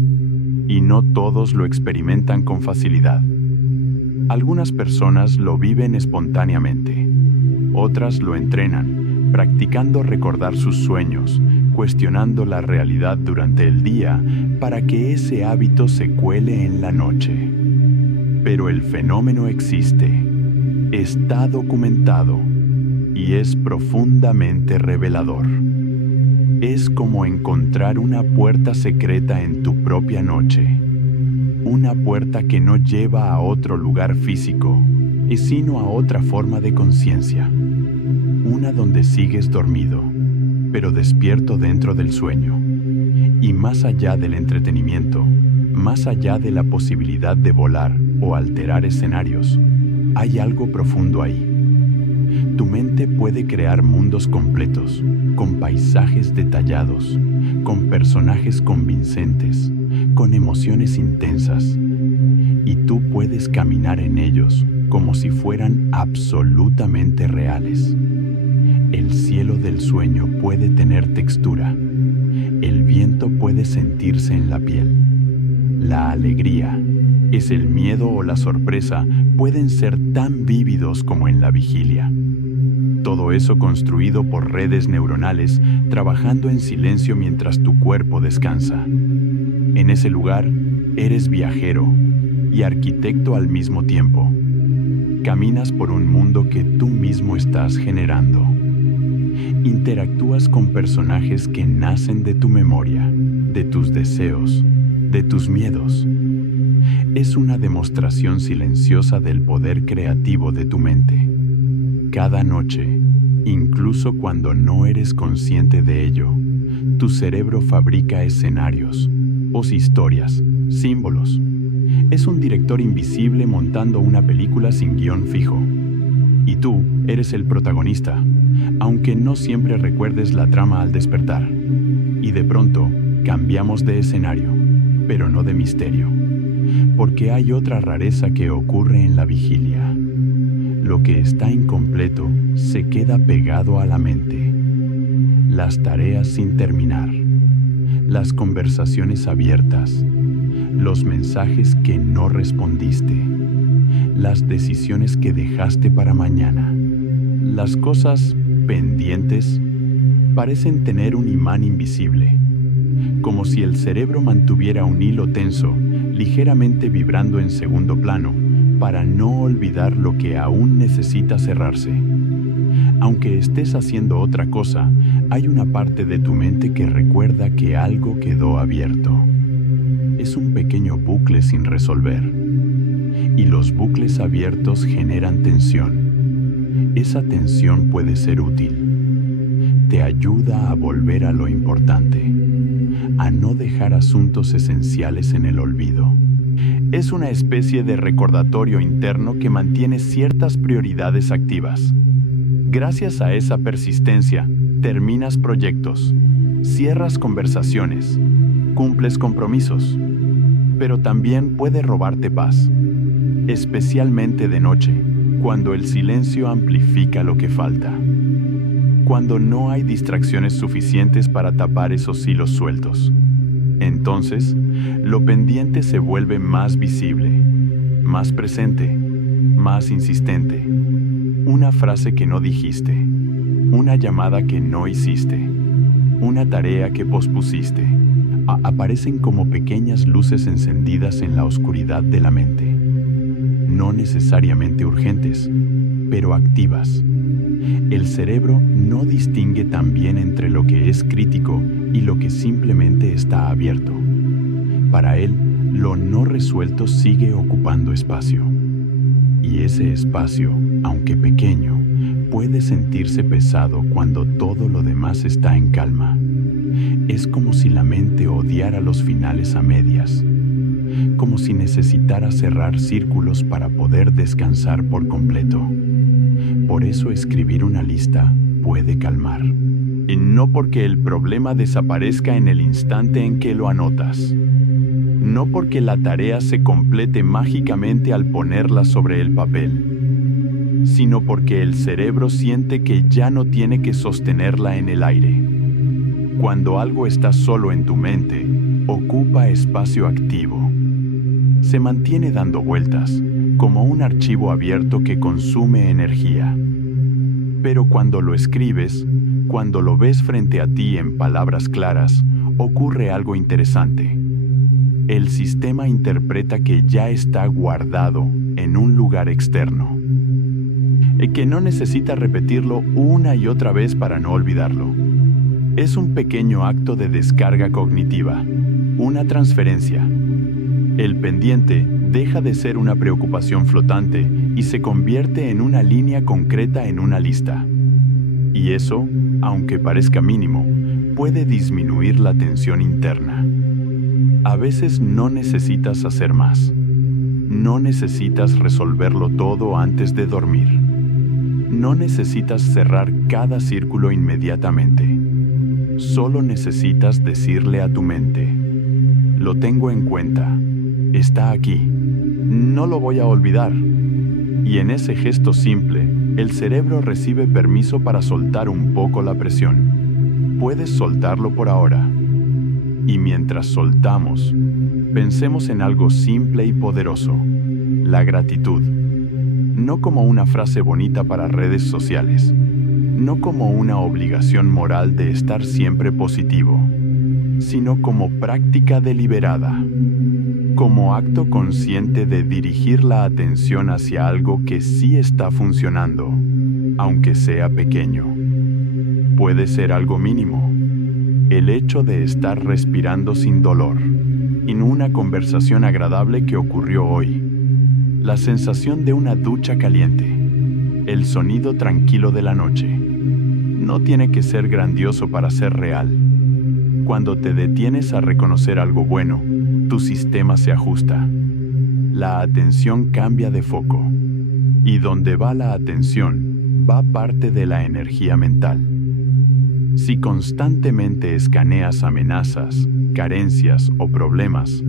y no todos lo experimentan con facilidad. Algunas personas lo viven espontáneamente. Otras lo entrenan, practicando recordar sus sueños, cuestionando la realidad durante el día para que ese hábito se cuele en la noche. Pero el fenómeno existe, está documentado y es profundamente revelador. Es como encontrar una puerta secreta en tu propia noche. Una puerta que no lleva a otro lugar físico, sino a otra forma de conciencia. Una donde sigues dormido, pero despierto dentro del sueño. Y más allá del entretenimiento, más allá de la posibilidad de volar o alterar escenarios, hay algo profundo ahí. Tu mente puede crear mundos completos, con paisajes detallados, con personajes convincentes, con emociones intensas. Y tú puedes caminar en ellos como si fueran absolutamente reales. El cielo del sueño puede tener textura. El viento puede sentirse en la piel. La alegría, es el miedo o la sorpresa pueden ser tan vívidos como en la vigilia. Todo eso construido por redes neuronales trabajando en silencio mientras tu cuerpo descansa. En ese lugar, eres viajero y arquitecto al mismo tiempo. Caminas por un mundo que tú mismo estás generando. Interactúas con personajes que nacen de tu memoria, de tus deseos, de tus miedos. Es una demostración silenciosa del poder creativo de tu mente. Cada noche, incluso cuando no eres consciente de ello, tu cerebro fabrica escenarios, historias, símbolos. Es un director invisible montando una película sin guión fijo. Y tú eres el protagonista, aunque no siempre recuerdes la trama al despertar. Y de pronto, cambiamos de escenario, pero no de misterio. Porque hay otra rareza que ocurre en la vigilia. Lo que está incompleto se queda pegado a la mente. Las tareas sin terminar, las conversaciones abiertas, los mensajes que no respondiste, las decisiones que dejaste para mañana. Las cosas pendientes parecen tener un imán invisible, como si el cerebro mantuviera un hilo tenso, ligeramente vibrando en segundo plano, para no olvidar lo que aún necesita cerrarse. Aunque estés haciendo otra cosa, hay una parte de tu mente que recuerda que algo quedó abierto. Es un pequeño bucle sin resolver. Y los bucles abiertos generan tensión. Esa tensión puede ser útil. Te ayuda a volver a lo importante, a no dejar asuntos esenciales en el olvido. Es una especie de recordatorio interno que mantiene ciertas prioridades activas. Gracias a esa persistencia, terminas proyectos, cierras conversaciones, cumples compromisos, pero también puede robarte paz, especialmente de noche, cuando el silencio amplifica lo que falta, cuando no hay distracciones suficientes para tapar esos hilos sueltos. Entonces, lo pendiente se vuelve más visible, más presente, más insistente, una frase que no dijiste, una llamada que no hiciste, una tarea que pospusiste. Aparecen como pequeñas luces encendidas en la oscuridad de la mente. No necesariamente urgentes, pero activas. El cerebro no distingue tan bien entre lo que es crítico y lo que simplemente está abierto. Para él, lo no resuelto sigue ocupando espacio. Y ese espacio, aunque pequeño, puede sentirse pesado cuando todo lo demás está en calma. Es como si la mente odiara los finales a medias, como si necesitara cerrar círculos para poder descansar por completo. Por eso escribir una lista puede calmar. Y no porque el problema desaparezca en el instante en que lo anotas. No porque la tarea se complete mágicamente al ponerla sobre el papel, sino porque el cerebro siente que ya no tiene que sostenerla en el aire. Cuando algo está solo en tu mente, ocupa espacio activo. Se mantiene dando vueltas, como un archivo abierto que consume energía. Pero cuando lo escribes, cuando lo ves frente a ti en palabras claras, ocurre algo interesante. El sistema interpreta que ya está guardado en un lugar externo, que no necesita repetirlo una y otra vez para no olvidarlo. Es un pequeño acto de descarga cognitiva, una transferencia. El pendiente deja de ser una preocupación flotante y se convierte en una línea concreta en una lista. Y eso, aunque parezca mínimo, puede disminuir la tensión interna. A veces no necesitas hacer más. No necesitas resolverlo todo antes de dormir. No necesitas cerrar cada círculo inmediatamente. Solo necesitas decirle a tu mente: lo tengo en cuenta, está aquí, no lo voy a olvidar. Y en ese gesto simple, el cerebro recibe permiso para soltar un poco la presión. Puedes soltarlo por ahora. Y mientras soltamos, pensemos en algo simple y poderoso: la gratitud. No como una frase bonita para redes sociales, no como una obligación moral de estar siempre positivo, sino como práctica deliberada, como acto consciente de dirigir la atención hacia algo que sí está funcionando, aunque sea pequeño. Puede ser algo mínimo: el hecho de estar respirando sin dolor, en una conversación agradable que ocurrió hoy, la sensación de una ducha caliente, el sonido tranquilo de la noche. No tiene que ser grandioso para ser real. Cuando te detienes a reconocer algo bueno, tu sistema se ajusta. La atención cambia de foco. Y donde va la atención, va parte de la energía mental. Si constantemente escaneas amenazas, carencias o problemas,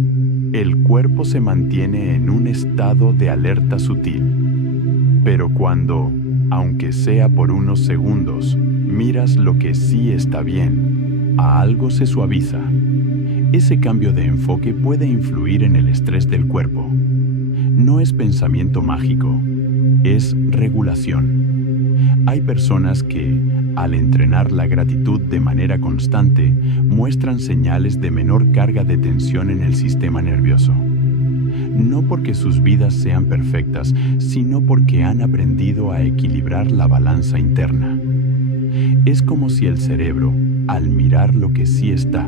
el cuerpo se mantiene en un estado de alerta sutil. Pero cuando, aunque sea por unos segundos, miras lo que sí está bien, a algo se suaviza. Ese cambio de enfoque puede influir en el estrés del cuerpo. No es pensamiento mágico, es regulación. Hay personas que, al entrenar la gratitud de manera constante, muestran señales de menor carga de tensión en el sistema nervioso. No porque sus vidas sean perfectas, sino porque han aprendido a equilibrar la balanza interna. Es como si el cerebro, al mirar lo que sí está,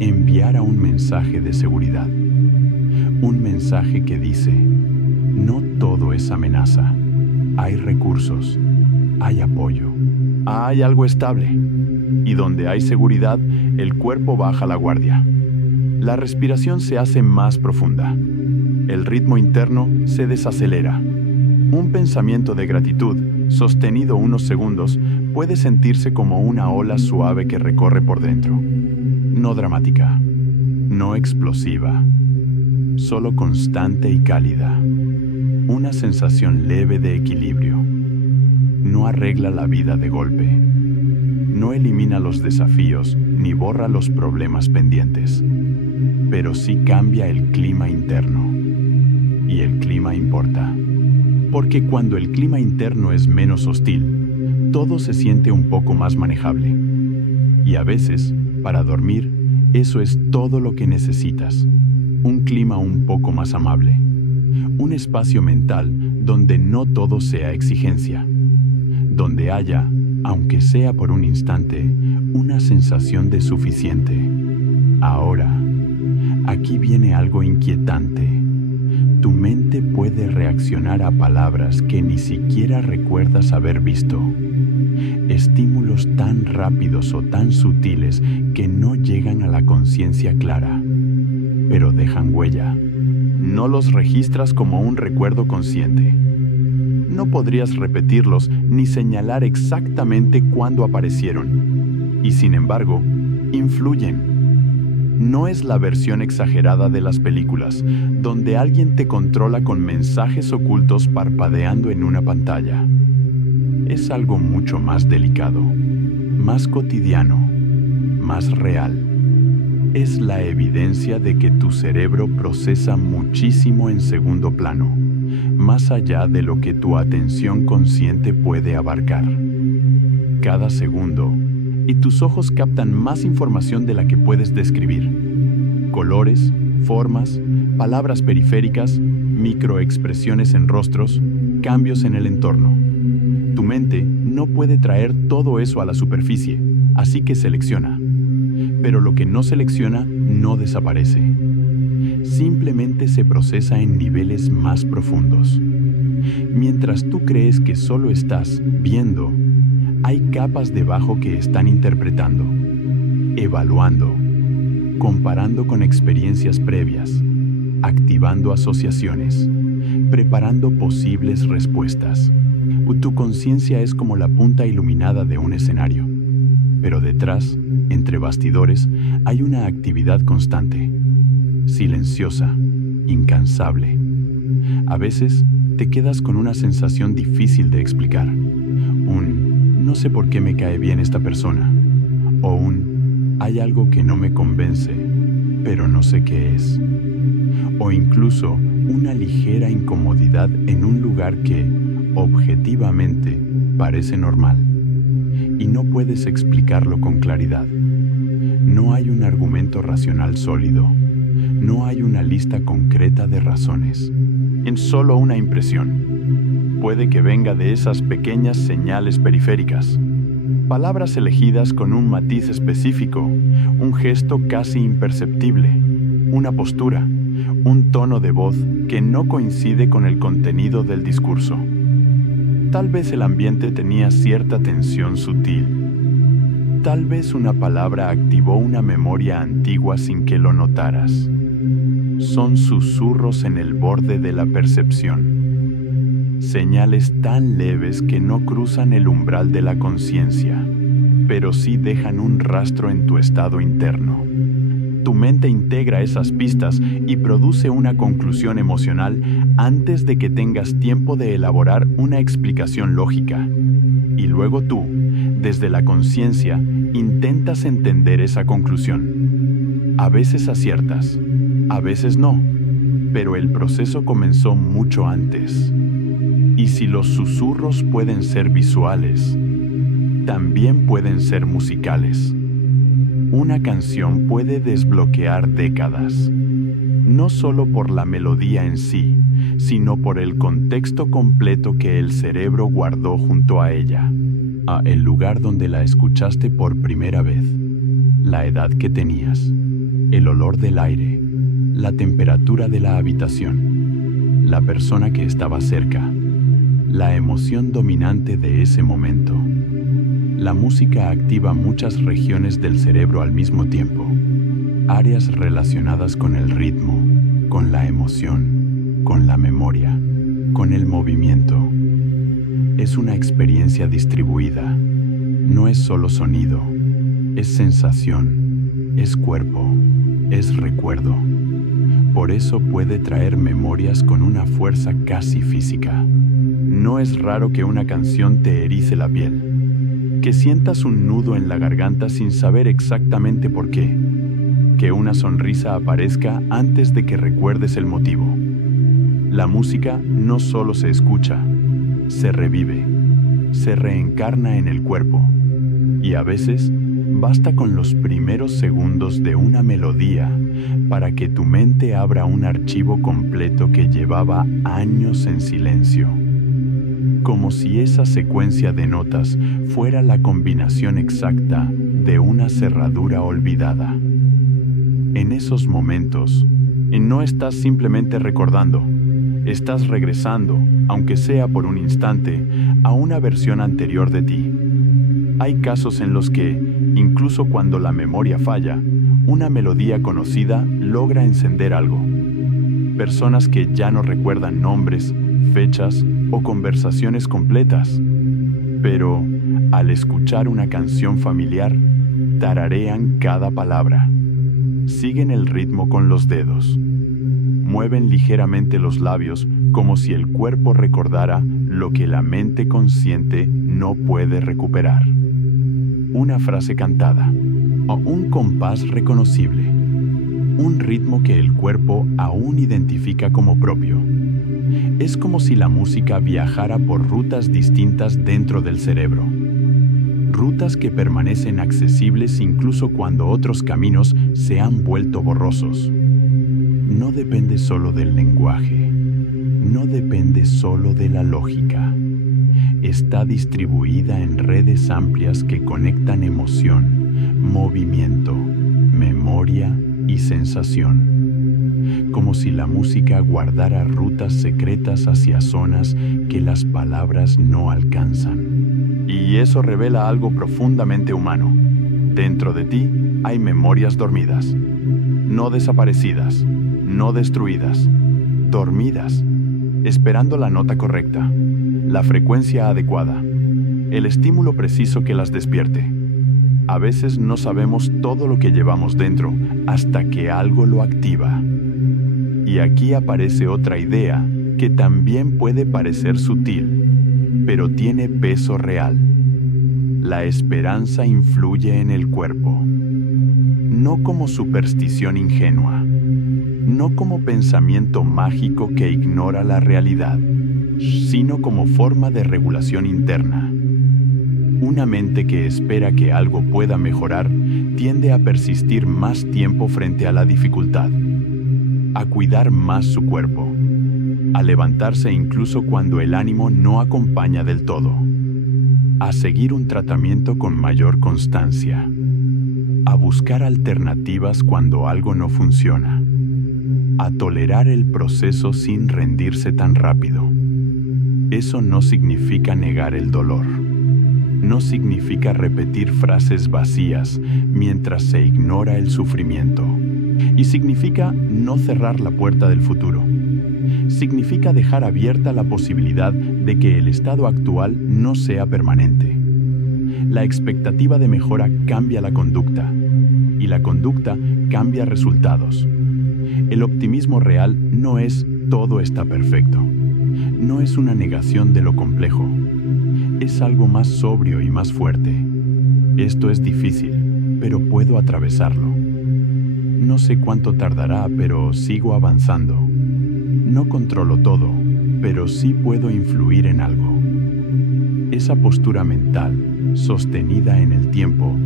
enviara un mensaje de seguridad. Un mensaje que dice: no todo es amenaza. Hay recursos, hay apoyo, hay algo estable. Y donde hay seguridad, el cuerpo baja la guardia. La respiración se hace más profunda. El ritmo interno se desacelera. Un pensamiento de gratitud, sostenido unos segundos, puede sentirse como una ola suave que recorre por dentro. No dramática, no explosiva, solo constante y cálida. Una sensación leve de equilibrio. No arregla la vida de golpe. No elimina los desafíos ni borra los problemas pendientes. Pero sí cambia el clima interno. Y el clima importa. Porque cuando el clima interno es menos hostil, todo se siente un poco más manejable. Y a veces, para dormir, eso es todo lo que necesitas. Un clima un poco más amable. Un espacio mental donde no todo sea exigencia. Donde haya, aunque sea por un instante, una sensación de suficiente. Ahora, aquí viene algo inquietante. Tu mente puede reaccionar a palabras que ni siquiera recuerdas haber visto. Estímulos tan rápidos o tan sutiles que no llegan a la conciencia clara, pero dejan huella. No los registras como un recuerdo consciente. No podrías repetirlos ni señalar exactamente cuándo aparecieron. Y sin embargo, influyen. No es la versión exagerada de las películas, donde alguien te controla con mensajes ocultos parpadeando en una pantalla. Es algo mucho más delicado, más cotidiano, más real. Es la evidencia de que tu cerebro procesa muchísimo en segundo plano, más allá de lo que tu atención consciente puede abarcar. Cada segundo, y tus ojos captan más información de la que puedes describir. Colores, formas, palabras periféricas, microexpresiones en rostros, cambios en el entorno. Tu mente no puede traer todo eso a la superficie, así que selecciona. Pero lo que no selecciona no desaparece. Simplemente se procesa en niveles más profundos. Mientras tú crees que solo estás viendo, hay capas debajo que están interpretando, evaluando, comparando con experiencias previas, activando asociaciones, preparando posibles respuestas. Tu conciencia es como la punta iluminada de un escenario, pero detrás, entre bastidores, hay una actividad constante, silenciosa, incansable. A veces te quedas con una sensación difícil de explicar, no sé por qué me cae bien esta persona, o hay algo que no me convence, pero no sé qué es, o incluso una ligera incomodidad en un lugar que, objetivamente, parece normal, y no puedes explicarlo con claridad. No hay un argumento racional sólido, no hay una lista concreta de razones, en solo una impresión. Puede que venga de esas pequeñas señales periféricas, palabras elegidas con un matiz específico, un gesto casi imperceptible, una postura, un tono de voz que no coincide con el contenido del discurso. Tal vez el ambiente tenía cierta tensión sutil. Tal vez una palabra activó una memoria antigua sin que lo notaras. Son susurros en el borde de la percepción. Señales tan leves que no cruzan el umbral de la conciencia, pero sí dejan un rastro en tu estado interno. Tu mente integra esas pistas y produce una conclusión emocional antes de que tengas tiempo de elaborar una explicación lógica. Y luego tú, desde la conciencia, intentas entender esa conclusión. A veces aciertas, a veces no, pero el proceso comenzó mucho antes. Y si los susurros pueden ser visuales, también pueden ser musicales. Una canción puede desbloquear décadas, no solo por la melodía en sí, sino por el contexto completo que el cerebro guardó junto a ella, a el lugar donde la escuchaste por primera vez, la edad que tenías, el olor del aire, la temperatura de la habitación, la persona que estaba cerca, la emoción dominante de ese momento. La música activa muchas regiones del cerebro al mismo tiempo, áreas relacionadas con el ritmo, con la emoción, con la memoria, con el movimiento. Es una experiencia distribuida. No es solo sonido, es sensación, es cuerpo, es recuerdo. Por eso puede traer memorias con una fuerza casi física. No es raro que una canción te erice la piel, que sientas un nudo en la garganta sin saber exactamente por qué, que una sonrisa aparezca antes de que recuerdes el motivo. La música no solo se escucha, se revive, se reencarna en el cuerpo, y a veces basta con los primeros segundos de una melodía para que tu mente abra un archivo completo que llevaba años en silencio. Como si esa secuencia de notas fuera la combinación exacta de una cerradura olvidada. En esos momentos, no estás simplemente recordando, estás regresando, aunque sea por un instante, a una versión anterior de ti. Hay casos en los que, incluso cuando la memoria falla, una melodía conocida logra encender algo. Personas que ya no recuerdan nombres, fechas o conversaciones completas, pero al escuchar una canción familiar, tararean cada palabra. Siguen el ritmo con los dedos. Mueven ligeramente los labios como si el cuerpo recordara lo que la mente consciente no puede recuperar. Una frase cantada o un compás reconocible. Un ritmo que el cuerpo aún identifica como propio. Es como si la música viajara por rutas distintas dentro del cerebro. Rutas que permanecen accesibles incluso cuando otros caminos se han vuelto borrosos. No depende solo del lenguaje, no depende solo de la lógica. Está distribuida en redes amplias que conectan emoción, movimiento, memoria y sensación. Como si la música guardara rutas secretas hacia zonas que las palabras no alcanzan. Y eso revela algo profundamente humano. Dentro de ti hay memorias dormidas, no desaparecidas, no destruidas, dormidas, esperando la nota correcta, la frecuencia adecuada, el estímulo preciso que las despierte. A veces no sabemos todo lo que llevamos dentro hasta que algo lo activa. Y aquí aparece otra idea que también puede parecer sutil, pero tiene peso real. La esperanza influye en el cuerpo, no como superstición ingenua, no como pensamiento mágico que ignora la realidad, sino como forma de regulación interna. Una mente que espera que algo pueda mejorar tiende a persistir más tiempo frente a la dificultad, a cuidar más su cuerpo, a levantarse incluso cuando el ánimo no acompaña del todo, a seguir un tratamiento con mayor constancia, a buscar alternativas cuando algo no funciona, a tolerar el proceso sin rendirse tan rápido. Eso no significa negar el dolor. No significa repetir frases vacías mientras se ignora el sufrimiento. Y significa no cerrar la puerta del futuro. Significa dejar abierta la posibilidad de que el estado actual no sea permanente. La expectativa de mejora cambia la conducta, y la conducta cambia resultados. El optimismo real no es todo está perfecto. No es una negación de lo complejo. Es algo más sobrio y más fuerte. Esto es difícil, pero puedo atravesarlo. No sé cuánto tardará, pero sigo avanzando. No controlo todo, pero sí puedo influir en algo. Esa postura mental, sostenida en el tiempo,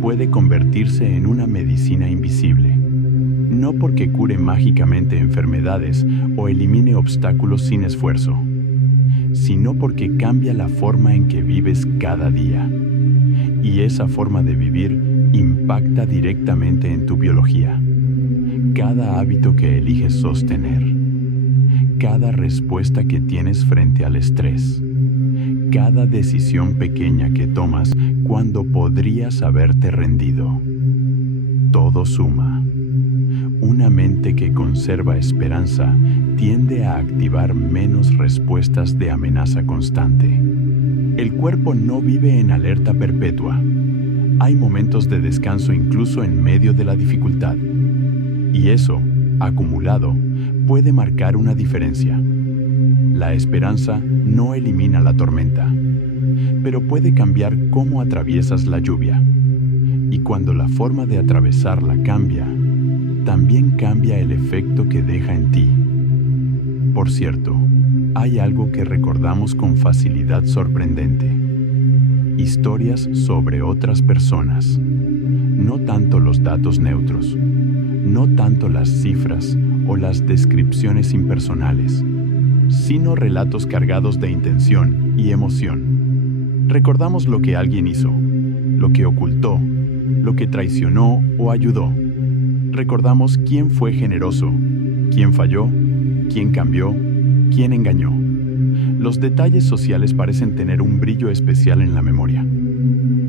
puede convertirse en una medicina invisible. No porque cure mágicamente enfermedades o elimine obstáculos sin esfuerzo, sino porque cambia la forma en que vives cada día. Y esa forma de vivir impacta directamente en tu biología. Cada hábito que eliges sostener, cada respuesta que tienes frente al estrés, cada decisión pequeña que tomas cuando podrías haberte rendido. Todo suma. Una mente que conserva esperanza tiende a activar menos respuestas de amenaza constante. El cuerpo no vive en alerta perpetua. Hay momentos de descanso incluso en medio de la dificultad. Y eso, acumulado, puede marcar una diferencia. La esperanza no elimina la tormenta, pero puede cambiar cómo atraviesas la lluvia. Y cuando la forma de atravesarla cambia, también cambia el efecto que deja en ti. Por cierto, hay algo que recordamos con facilidad sorprendente. Historias sobre otras personas. No tanto los datos neutros, no tanto las cifras o las descripciones impersonales, sino relatos cargados de intención y emoción. Recordamos lo que alguien hizo, lo que ocultó, lo que traicionó o ayudó. Recordamos quién fue generoso, quién falló, quién cambió, quién engañó. Los detalles sociales parecen tener un brillo especial en la memoria.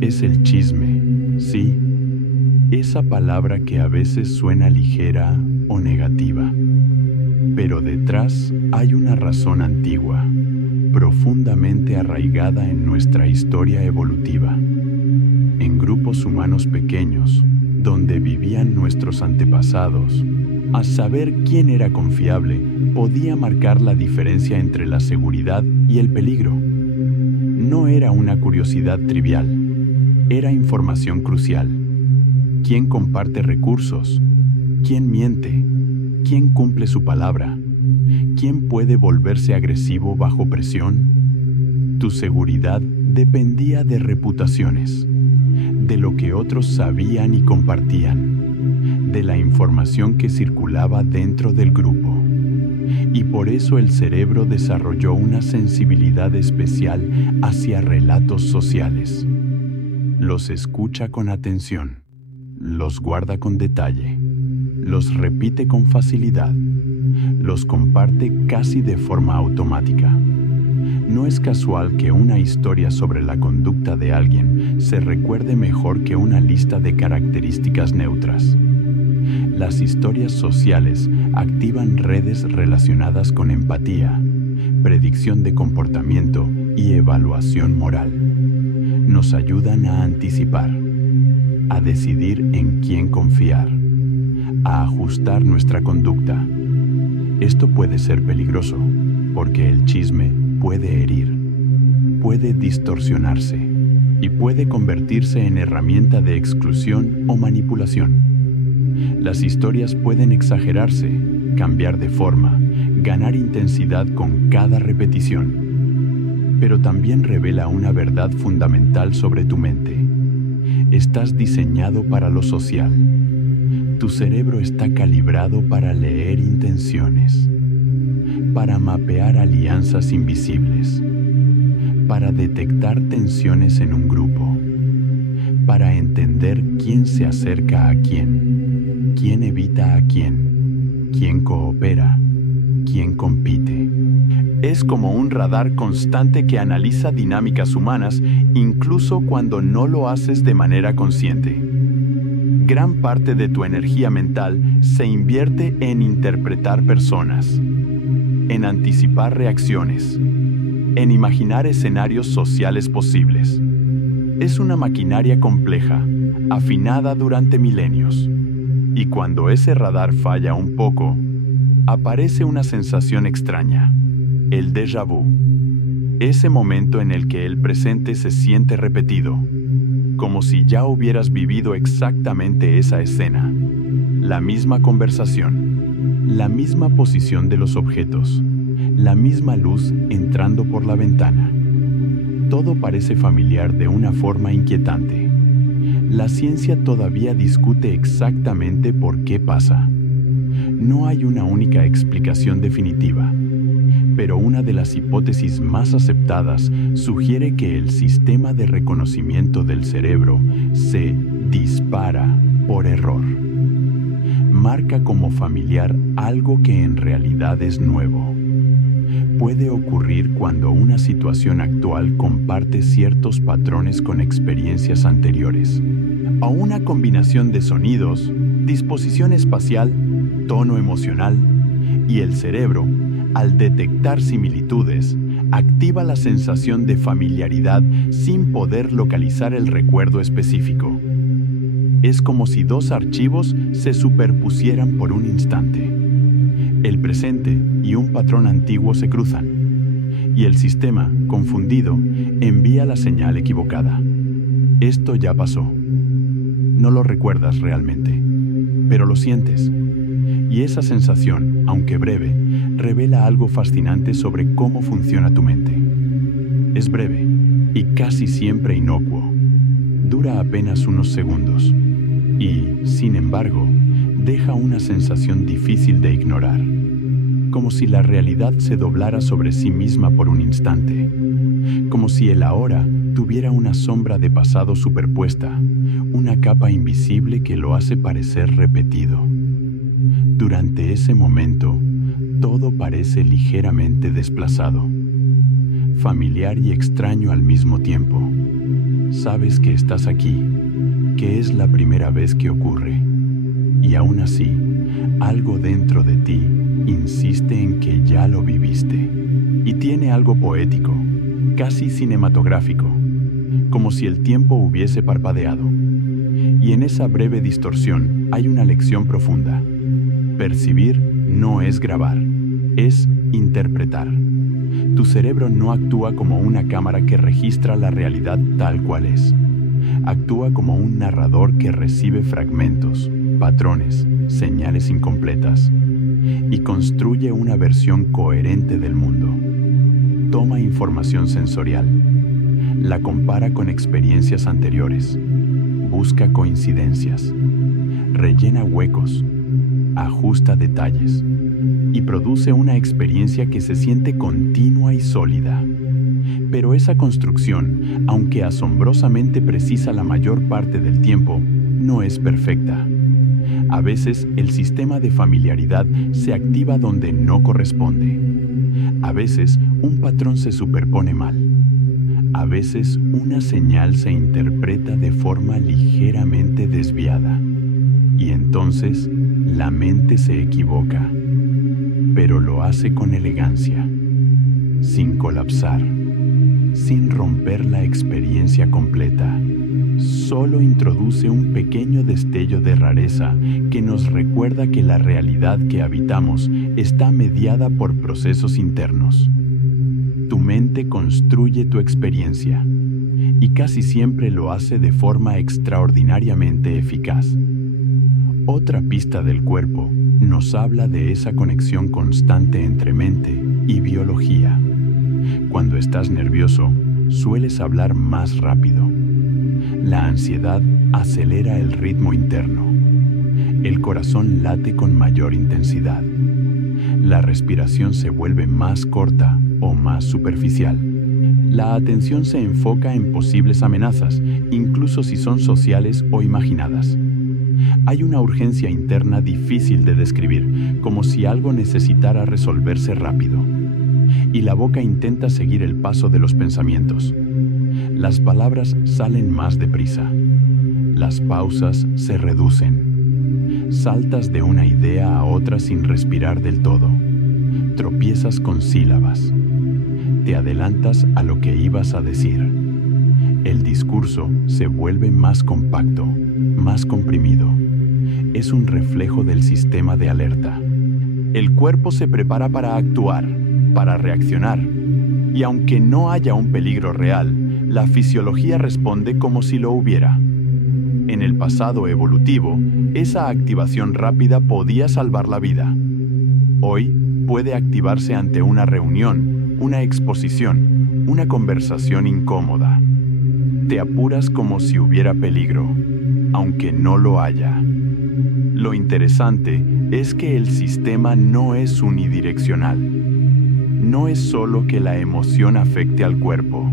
Es el chisme, sí, esa palabra que a veces suena ligera o negativa. Pero detrás hay una razón antigua, profundamente arraigada en nuestra historia evolutiva. En grupos humanos pequeños, donde vivían nuestros antepasados, a saber quién era confiable podía marcar la diferencia entre la seguridad y el peligro. No era una curiosidad trivial, era información crucial. ¿Quién comparte recursos? ¿Quién miente? ¿Quién cumple su palabra? ¿Quién puede volverse agresivo bajo presión? Tu seguridad dependía de reputaciones, de lo que otros sabían y compartían, de la información que circulaba dentro del grupo. Y por eso el cerebro desarrolló una sensibilidad especial hacia relatos sociales. Los escucha con atención, los guarda con detalle, los repite con facilidad, los comparte casi de forma automática. No es casual que una historia sobre la conducta de alguien se recuerde mejor que una lista de características neutras. Las historias sociales activan redes relacionadas con empatía, predicción de comportamiento y evaluación moral. Nos ayudan a anticipar, a decidir en quién confiar, a ajustar nuestra conducta. Esto puede ser peligroso, porque el chisme puede herir, puede distorsionarse y puede convertirse en herramienta de exclusión o manipulación. Las historias pueden exagerarse, cambiar de forma, ganar intensidad con cada repetición, pero también revela una verdad fundamental sobre tu mente. Estás diseñado para lo social. Tu cerebro está calibrado para leer intenciones, para mapear alianzas invisibles, para detectar tensiones en un grupo, para entender quién se acerca a quién evita a quién coopera, quién compite. Es como un radar constante que analiza dinámicas humanas incluso cuando no lo haces de manera consciente. Gran parte de tu energía mental se invierte en interpretar personas, en anticipar reacciones, en imaginar escenarios sociales posibles. Es una maquinaria compleja, afinada durante milenios. Y cuando ese radar falla un poco, aparece una sensación extraña, el déjà vu. Ese momento en el que el presente se siente repetido, como si ya hubieras vivido exactamente esa escena. La misma conversación, la misma posición de los objetos, la misma luz entrando por la ventana. Todo parece familiar de una forma inquietante. La ciencia todavía discute exactamente por qué pasa. No hay una única explicación definitiva, pero una de las hipótesis más aceptadas sugiere que el sistema de reconocimiento del cerebro se dispara por error. Marca como familiar algo que en realidad es nuevo. Puede ocurrir cuando una situación actual comparte ciertos patrones con experiencias anteriores, o una combinación de sonidos, disposición espacial, tono emocional, y el cerebro, al detectar similitudes, activa la sensación de familiaridad sin poder localizar el recuerdo específico. Es como si dos archivos se superpusieran por un instante. El presente y un patrón antiguo se cruzan, y el sistema, confundido, envía la señal equivocada. Esto ya pasó. No lo recuerdas realmente, pero lo sientes. Y esa sensación, aunque breve, revela algo fascinante sobre cómo funciona tu mente. Es breve y casi siempre inocuo. Dura apenas unos segundos y, sin embargo, deja una sensación difícil de ignorar, como si la realidad se doblara sobre sí misma por un instante, como si el ahora tuviera una sombra de pasado superpuesta, una capa invisible que lo hace parecer repetido. Durante ese momento, todo parece ligeramente desplazado, familiar y extraño al mismo tiempo. Sabes que estás aquí, que es la primera vez que ocurre, y aún así, algo dentro de ti insiste en que ya lo viviste. Y tiene algo poético, casi cinematográfico, como si el tiempo hubiese parpadeado. Y en esa breve distorsión hay una lección profunda. Percibir no es grabar, es interpretar. Tu cerebro no actúa como una cámara que registra la realidad tal cual es. Actúa como un narrador que recibe fragmentos, patrones, señales incompletas y construye una versión coherente del mundo. Toma información sensorial, la compara con experiencias anteriores, busca coincidencias, rellena huecos, ajusta detalles y produce una experiencia que se siente continua y sólida. Pero esa construcción, aunque asombrosamente precisa la mayor parte del tiempo, no es perfecta. A veces el sistema de familiaridad se activa donde no corresponde. A veces un patrón se superpone mal. A veces una señal se interpreta de forma ligeramente desviada. Y entonces la mente se equivoca, pero lo hace con elegancia, sin colapsar, sin romper la experiencia completa. Solo introduce un pequeño destello de rareza que nos recuerda que la realidad que habitamos está mediada por procesos internos. Tu mente construye tu experiencia y casi siempre lo hace de forma extraordinariamente eficaz. Otra pista del cuerpo nos habla de esa conexión constante entre mente y biología. Cuando estás nervioso, sueles hablar más rápido. La ansiedad acelera el ritmo interno. El corazón late con mayor intensidad. La respiración se vuelve más corta o más superficial. La atención se enfoca en posibles amenazas, incluso si son sociales o imaginadas. Hay una urgencia interna difícil de describir, como si algo necesitara resolverse rápido. Y la boca intenta seguir el paso de los pensamientos. Las palabras salen más deprisa. Las pausas se reducen. Saltas de una idea a otra sin respirar del todo. Tropiezas con sílabas. Te adelantas a lo que ibas a decir. El discurso se vuelve más compacto, más comprimido. Es un reflejo del sistema de alerta. El cuerpo se prepara para actuar, para reaccionar. Y aunque no haya un peligro real, la fisiología responde como si lo hubiera. En el pasado evolutivo, esa activación rápida podía salvar la vida. Hoy puede activarse ante una reunión, una exposición, una conversación incómoda. Te apuras como si hubiera peligro, aunque no lo haya. Lo interesante es que el sistema no es unidireccional. No es solo que la emoción afecte al cuerpo.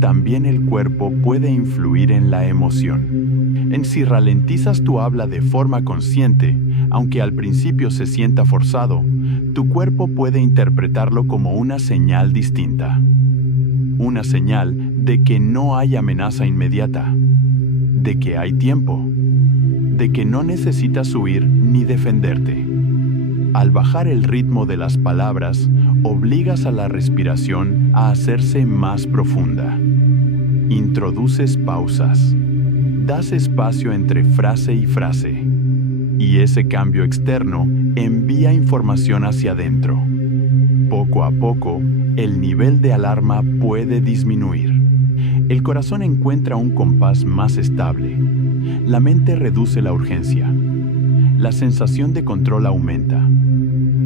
También el cuerpo puede influir en la emoción. En si ralentizas tu habla de forma consciente, aunque al principio se sienta forzado, tu cuerpo puede interpretarlo como una señal distinta. Una señal de que no hay amenaza inmediata, de que hay tiempo, de que no necesitas huir ni defenderte. Al bajar el ritmo de las palabras, obligas a la respiración a hacerse más profunda. Introduces pausas. Das espacio entre frase y frase. Y ese cambio externo envía información hacia adentro. Poco a poco, el nivel de alarma puede disminuir. El corazón encuentra un compás más estable. La mente reduce la urgencia. La sensación de control aumenta.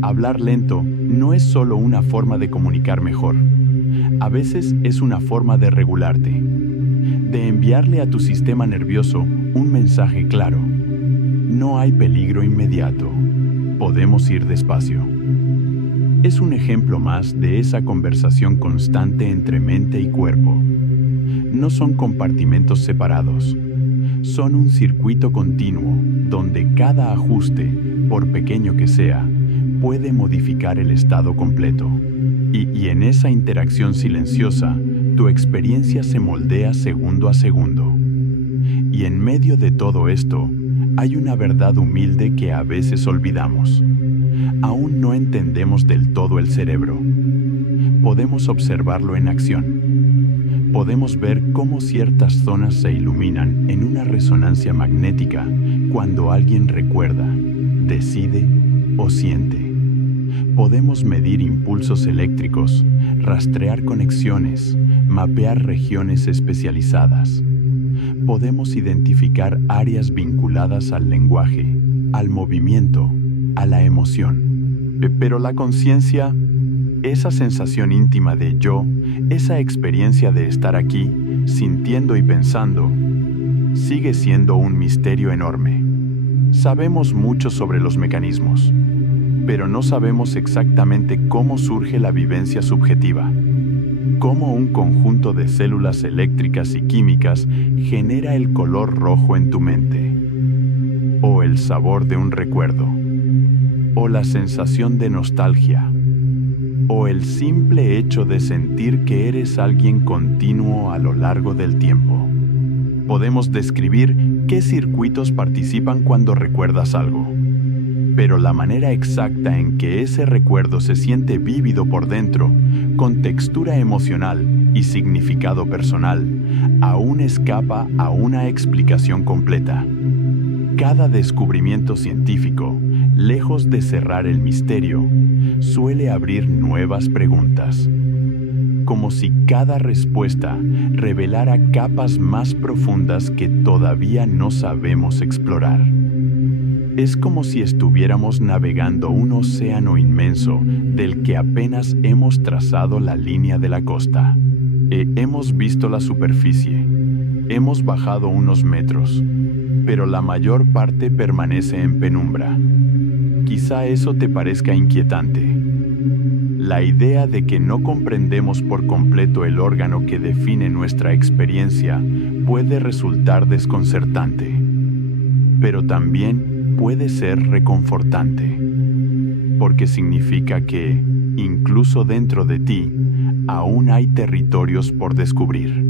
Hablar lento No es solo una forma de comunicar mejor. A veces es una forma de regularte, de enviarle a tu sistema nervioso un mensaje claro. No hay peligro inmediato. Podemos ir despacio. Es un ejemplo más de esa conversación constante entre mente y cuerpo. No son compartimentos separados. Son un circuito continuo donde cada ajuste, por pequeño que sea, puede modificar el estado completo. Y en esa interacción silenciosa, tu experiencia se moldea segundo a segundo. Y en medio de todo esto, hay una verdad humilde que a veces olvidamos. Aún no entendemos del todo el cerebro. Podemos observarlo en acción. Podemos ver cómo ciertas zonas se iluminan en una resonancia magnética cuando alguien recuerda, decide o siente. Podemos medir impulsos eléctricos, rastrear conexiones, mapear regiones especializadas. Podemos identificar áreas vinculadas al lenguaje, al movimiento, a la emoción. Pero la conciencia, esa sensación íntima de yo, esa experiencia de estar aquí, sintiendo y pensando, sigue siendo un misterio enorme. Sabemos mucho sobre los mecanismos, pero no sabemos exactamente cómo surge la vivencia subjetiva, cómo un conjunto de células eléctricas y químicas genera el color rojo en tu mente, o el sabor de un recuerdo, o la sensación de nostalgia, o el simple hecho de sentir que eres alguien continuo a lo largo del tiempo. Podemos describir qué circuitos participan cuando recuerdas algo, pero la manera exacta en que ese recuerdo se siente vívido por dentro, con textura emocional y significado personal, aún escapa a una explicación completa. Cada descubrimiento científico, lejos de cerrar el misterio, suele abrir nuevas preguntas, como si cada respuesta revelara capas más profundas que todavía no sabemos explorar. Es como si estuviéramos navegando un océano inmenso del que apenas hemos trazado la línea de la costa. Hemos visto la superficie, hemos bajado unos metros, pero la mayor parte permanece en penumbra. Quizá eso te parezca inquietante. La idea de que no comprendemos por completo el órgano que define nuestra experiencia puede resultar desconcertante, pero también puede ser reconfortante, porque significa que, incluso dentro de ti, aún hay territorios por descubrir,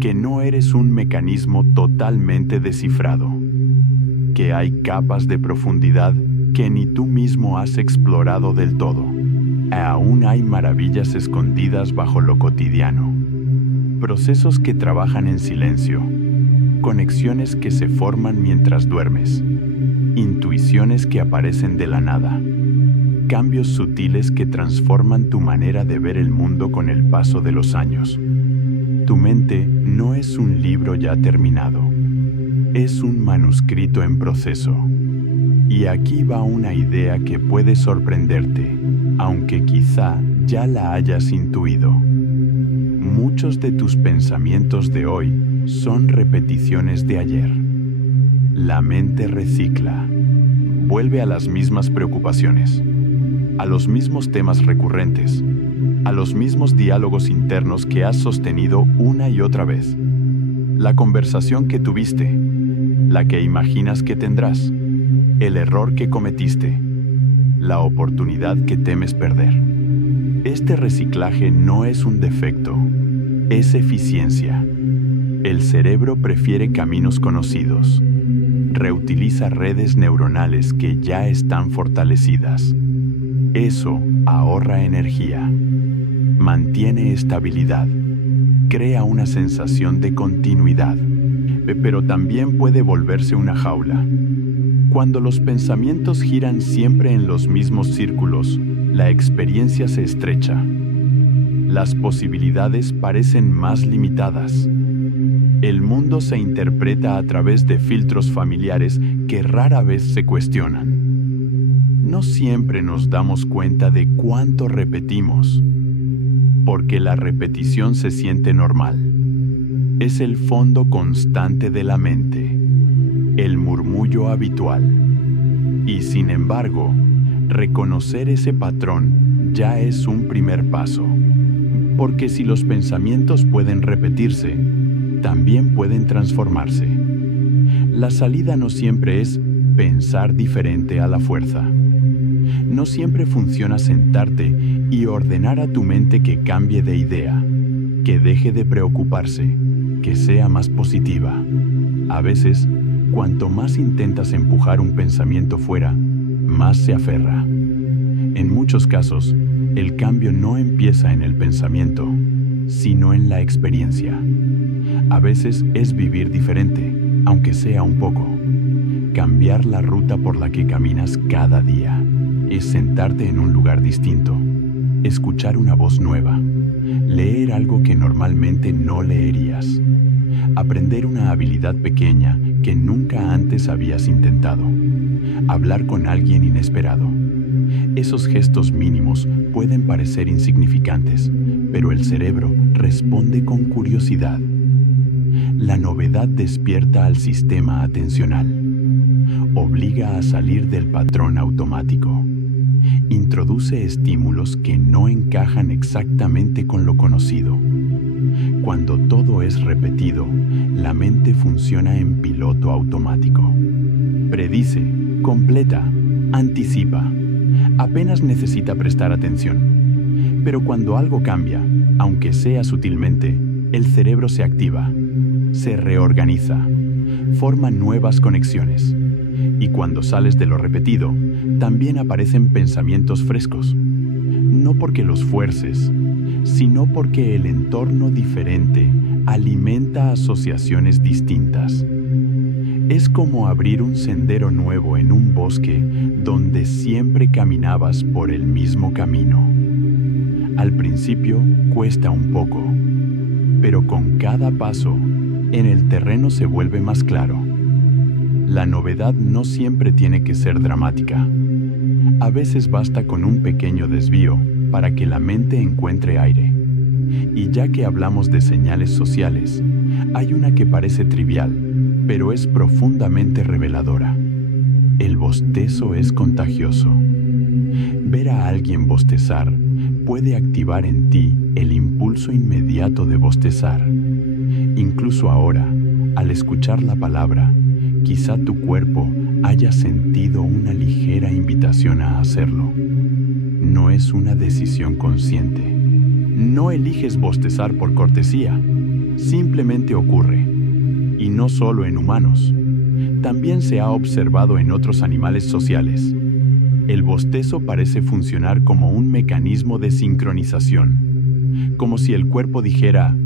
que no eres un mecanismo totalmente descifrado, que hay capas de profundidad que ni tú mismo has explorado del todo. Aún hay maravillas escondidas bajo lo cotidiano, procesos que trabajan en silencio, conexiones que se forman mientras duermes, intuiciones que aparecen de la nada, cambios sutiles que transforman tu manera de ver el mundo con el paso de los años. Tu mente no es un libro ya terminado, es un manuscrito en proceso. Y aquí va una idea que puede sorprenderte, aunque quizá ya la hayas intuido. Muchos de tus pensamientos de hoy son repeticiones de ayer. La mente recicla, vuelve a las mismas preocupaciones, a los mismos temas recurrentes, a los mismos diálogos internos que has sostenido una y otra vez. La conversación que tuviste, la que imaginas que tendrás, el error que cometiste, la oportunidad que temes perder. Este reciclaje no es un defecto, es eficiencia. El cerebro prefiere caminos conocidos. Reutiliza redes neuronales que ya están fortalecidas. Eso ahorra energía, mantiene estabilidad, crea una sensación de continuidad, pero también puede volverse una jaula. Cuando los pensamientos giran siempre en los mismos círculos, la experiencia se estrecha. Las posibilidades parecen más limitadas. El mundo se interpreta a través de filtros familiares que rara vez se cuestionan. no siempre nos damos cuenta de cuánto repetimos, porque la repetición se siente normal. Es el fondo constante de la mente, el murmullo habitual. Y sin embargo, reconocer ese patrón ya es un primer paso, porque si los pensamientos pueden repetirse, también pueden transformarse. La salida no siempre es pensar diferente a la fuerza. No siempre funciona sentarte y ordenar a tu mente que cambie de idea, que deje de preocuparse, que sea más positiva. A veces, cuanto más intentas empujar un pensamiento fuera, más se aferra. En muchos casos, el cambio no empieza en el pensamiento, sino en la experiencia. A veces es vivir diferente, aunque sea un poco. Cambiar la ruta por la que caminas cada día. Es sentarte en un lugar distinto, escuchar una voz nueva, leer algo que normalmente no leerías, aprender una habilidad pequeña que nunca antes habías intentado, hablar con alguien inesperado. Esos gestos mínimos pueden parecer insignificantes, pero el cerebro responde con curiosidad. La novedad despierta al sistema atencional, obliga a salir del patrón automático. Introduce estímulos que no encajan exactamente con lo conocido. Cuando todo es repetido, la mente funciona en piloto automático. Predice, completa, anticipa. Apenas necesita prestar atención. Pero cuando algo cambia, aunque sea sutilmente, el cerebro se activa, se reorganiza, forma nuevas conexiones. Y cuando sales de lo repetido, también aparecen pensamientos frescos. No porque los fuerces, sino porque el entorno diferente alimenta asociaciones distintas. Es como abrir un sendero nuevo en un bosque donde siempre caminabas por el mismo camino. Al principio cuesta un poco, pero con cada paso, en el terreno se vuelve más claro. La novedad no siempre tiene que ser dramática. A veces basta con un pequeño desvío para que la mente encuentre aire. Y ya que hablamos de señales sociales, hay una que parece trivial, pero es profundamente reveladora. El bostezo es contagioso. Ver a alguien bostezar puede activar en ti el impulso inmediato de bostezar. Incluso ahora, al escuchar la palabra, quizá tu cuerpo haya sentido una ligera invitación a hacerlo. No es una decisión consciente. No eliges bostezar por cortesía. Simplemente ocurre. Y no solo en humanos. También se ha observado en otros animales sociales. El bostezo parece funcionar como un mecanismo de sincronización. Como si el cuerpo dijera,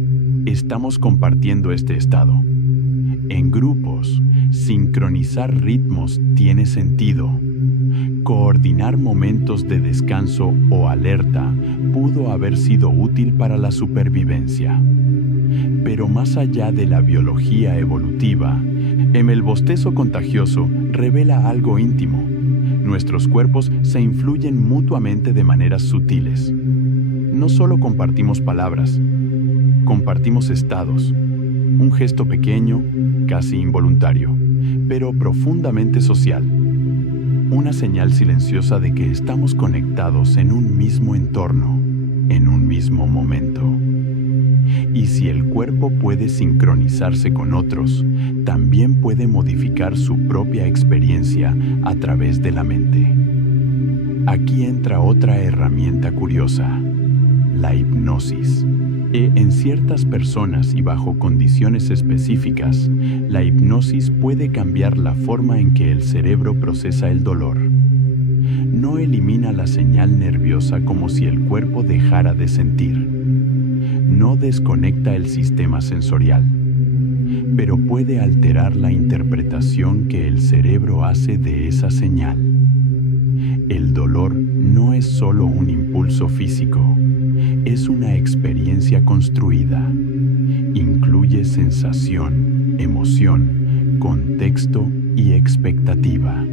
estamos compartiendo este estado. En grupos, sincronizar ritmos tiene sentido. Coordinar momentos de descanso o alerta pudo haber sido útil para la supervivencia. Pero más allá de la biología evolutiva, el bostezo contagioso revela algo íntimo. Nuestros cuerpos se influyen mutuamente de maneras sutiles. No solo compartimos palabras, compartimos estados. Un gesto pequeño, casi involuntario, pero profundamente social. Una señal silenciosa de que estamos conectados en un mismo entorno, en un mismo momento. Y si el cuerpo puede sincronizarse con otros, también puede modificar su propia experiencia a través de la mente. Aquí entra otra herramienta curiosa, la hipnosis. En ciertas personas y bajo condiciones específicas, la hipnosis puede cambiar la forma en que el cerebro procesa el dolor. No elimina la señal nerviosa como si el cuerpo dejara de sentir. No desconecta el sistema sensorial, pero puede alterar la interpretación que el cerebro hace de esa señal. El dolor no es solo un impulso físico, es una experiencia construida. Incluye sensación, emoción, contexto y expectativa.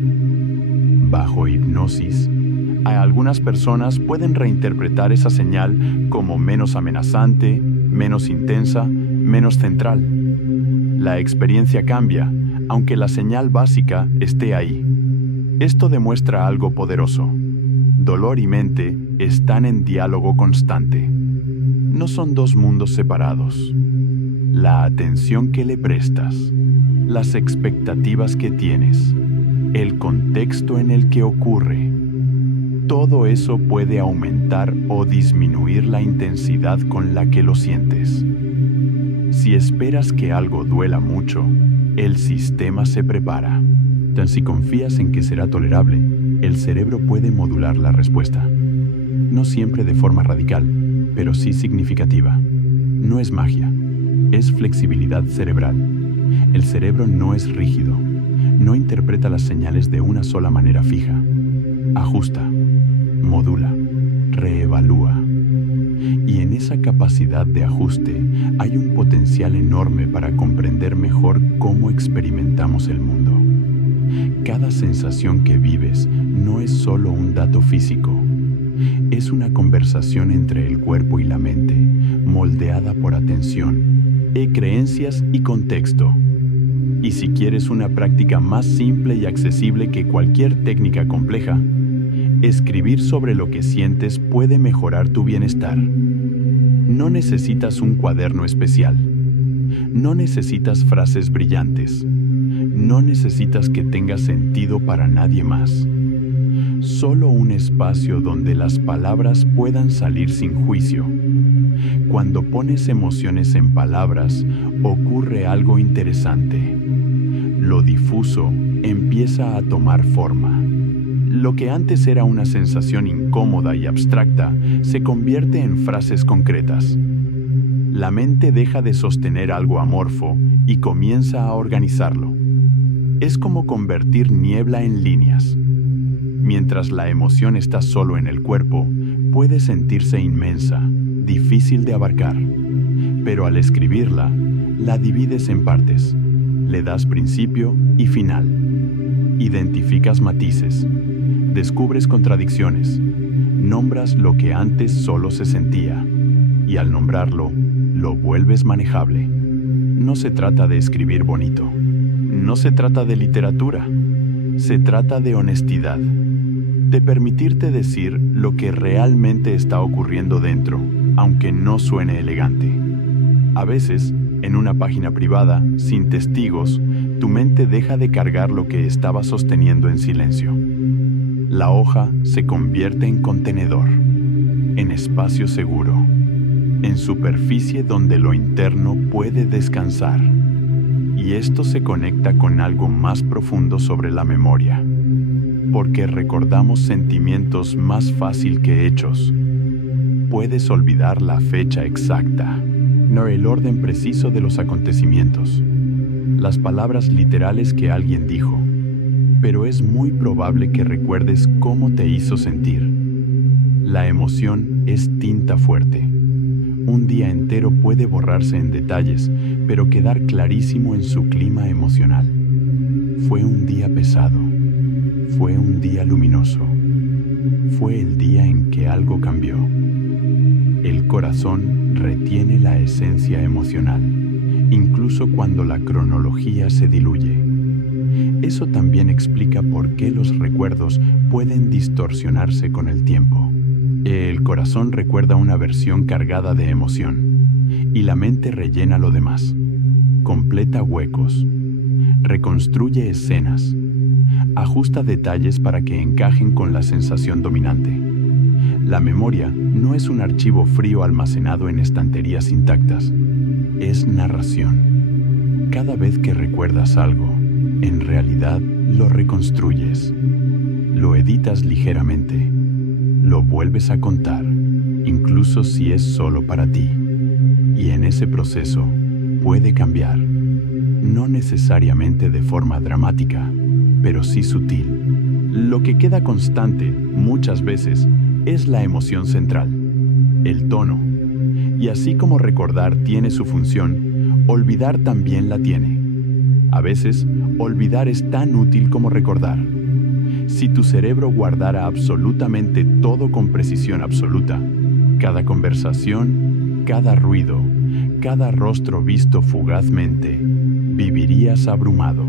Bajo hipnosis, algunas personas pueden reinterpretar esa señal como menos amenazante, menos intensa, menos central. La experiencia cambia, aunque la señal básica esté ahí. Esto demuestra algo poderoso. Dolor y mente están en diálogo constante. No son dos mundos separados. La atención que le prestas, las expectativas que tienes, el contexto en el que ocurre, todo eso puede aumentar o disminuir la intensidad con la que lo sientes. Si esperas que algo duela mucho, el sistema se prepara. Tan si confías en que será tolerable, el cerebro puede modular la respuesta. No siempre de forma radical, pero sí significativa. No es magia, es flexibilidad cerebral. El cerebro no es rígido, no interpreta las señales de una sola manera fija. Ajusta, modula, reevalúa. Y en esa capacidad de ajuste hay un potencial enorme para comprender mejor cómo experimentamos el mundo. Cada sensación que vives no es solo un dato físico. Es una conversación entre el cuerpo y la mente, moldeada por atención, creencias y contexto. Y si quieres una práctica más simple y accesible que cualquier técnica compleja, escribir sobre lo que sientes puede mejorar tu bienestar. No necesitas un cuaderno especial. No necesitas frases brillantes. No necesitas que tenga sentido para nadie más. Solo un espacio donde las palabras puedan salir sin juicio. Cuando pones emociones en palabras, ocurre algo interesante. Lo difuso empieza a tomar forma. Lo que antes era una sensación incómoda y abstracta se convierte en frases concretas. La mente deja de sostener algo amorfo y comienza a organizarlo. Es como convertir niebla en líneas. Mientras la emoción está solo en el cuerpo, puede sentirse inmensa, difícil de abarcar. Pero al escribirla, la divides en partes. Le das principio y final. Identificas matices. Descubres contradicciones. Nombras lo que antes solo se sentía. Y al nombrarlo, lo vuelves manejable. No se trata de escribir bonito. No se trata de literatura. Se trata de honestidad. De permitirte decir lo que realmente está ocurriendo dentro, aunque no suene elegante. A veces, en una página privada, sin testigos, tu mente deja de cargar lo que estaba sosteniendo en silencio. La hoja se convierte en contenedor, en espacio seguro, en superficie donde lo interno puede descansar. Y esto se conecta con algo más profundo sobre la memoria, porque recordamos sentimientos más fácil que hechos. Puedes olvidar la fecha exacta, no el orden preciso de los acontecimientos, las palabras literales que alguien dijo, pero es muy probable que recuerdes cómo te hizo sentir. La emoción es tinta fuerte. Un día entero puede borrarse en detalles, pero quedar clarísimo en su clima emocional. Fue un día pesado. Fue un día luminoso. Fue el día en que algo cambió. El corazón retiene la esencia emocional, incluso cuando la cronología se diluye. Eso también explica por qué los recuerdos pueden distorsionarse con el tiempo. El corazón recuerda una versión cargada de emoción, y la mente rellena lo demás. Completa huecos, reconstruye escenas, ajusta detalles para que encajen con la sensación dominante. La memoria no es un archivo frío almacenado en estanterías intactas, es narración. Cada vez que recuerdas algo, en realidad lo reconstruyes, lo editas ligeramente, lo vuelves a contar, incluso si es solo para ti. Y en ese proceso puede cambiar, no necesariamente de forma dramática, pero sí sutil. Lo que queda constante, muchas veces, es la emoción central, el tono. Y así como recordar tiene su función, olvidar también la tiene. A veces, olvidar es tan útil como recordar. Si tu cerebro guardara absolutamente todo con precisión absoluta, cada conversación, cada ruido, cada rostro visto fugazmente, vivirías abrumado,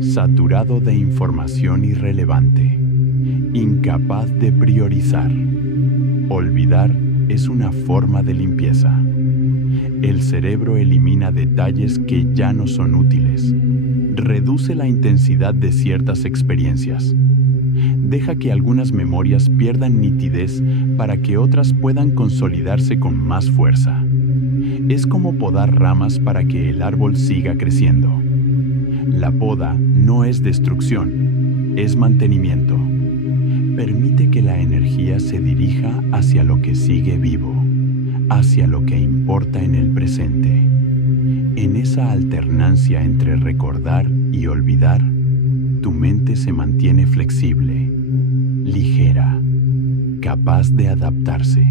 saturado de información irrelevante, incapaz de priorizar. Olvidar es una forma de limpieza. El cerebro elimina detalles que ya no son útiles. Reduce la intensidad de ciertas experiencias. Deja que algunas memorias pierdan nitidez para que otras puedan consolidarse con más fuerza. Es como podar ramas para que el árbol siga creciendo. La poda no es destrucción, es mantenimiento. Permite que la energía se dirija hacia lo que sigue vivo, hacia lo que importa en el presente. En esa alternancia entre recordar y olvidar, tu mente se mantiene flexible, ligera, capaz de adaptarse.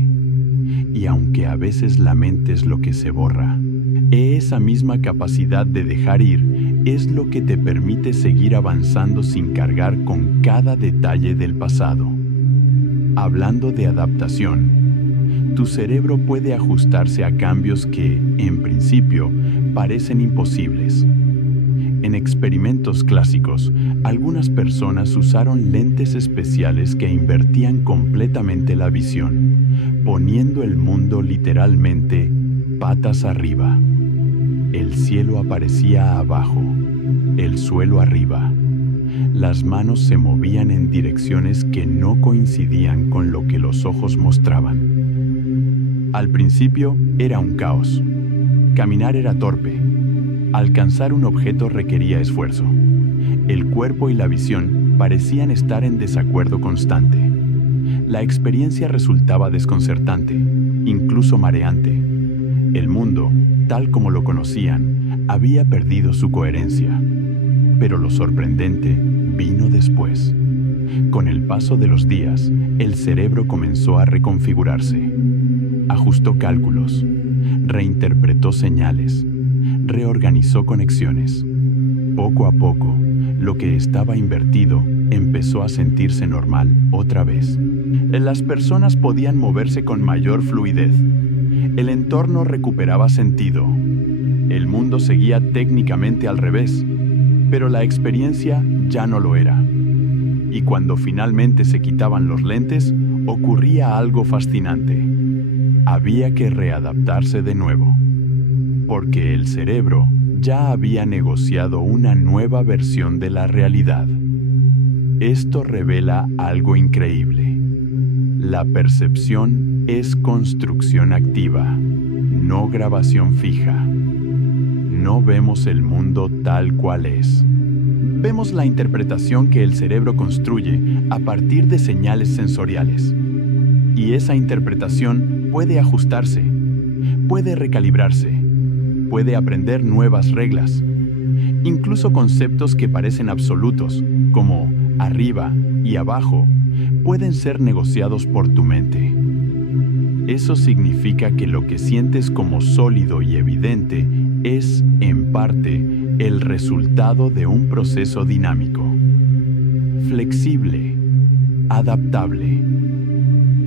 Y aunque a veces la mente es lo que se borra, esa misma capacidad de dejar ir es lo que te permite seguir avanzando sin cargar con cada detalle del pasado. Hablando de adaptación, tu cerebro puede ajustarse a cambios que, en principio, parecen imposibles. En experimentos clásicos, algunas personas usaron lentes especiales que invertían completamente la visión, poniendo el mundo literalmente patas arriba. El cielo aparecía abajo, el suelo arriba. Las manos se movían en direcciones que no coincidían con lo que los ojos mostraban. Al principio era un caos. Caminar era torpe. Alcanzar un objeto requería esfuerzo. El cuerpo y la visión parecían estar en desacuerdo constante. La experiencia resultaba desconcertante, incluso mareante. El mundo, tal como lo conocían, había perdido su coherencia. Pero lo sorprendente vino después. Con el paso de los días, el cerebro comenzó a reconfigurarse. Ajustó cálculos, reinterpretó señales, reorganizó conexiones. Poco a poco, lo que estaba invertido empezó a sentirse normal otra vez. Las personas podían moverse con mayor fluidez. El entorno recuperaba sentido. El mundo seguía técnicamente al revés, pero la experiencia ya no lo era. Y cuando finalmente se quitaban los lentes, ocurría algo fascinante. Había que readaptarse de nuevo, porque el cerebro ya había negociado una nueva versión de la realidad. Esto revela algo increíble. La percepción es construcción activa, no grabación fija. No vemos el mundo tal cual es. Vemos la interpretación que el cerebro construye a partir de señales sensoriales. Y esa interpretación puede ajustarse, puede recalibrarse, puede aprender nuevas reglas. Incluso conceptos que parecen absolutos, como arriba y abajo, pueden ser negociados por tu mente. Eso significa que lo que sientes como sólido y evidente es, en parte, el resultado de un proceso dinámico, flexible, adaptable.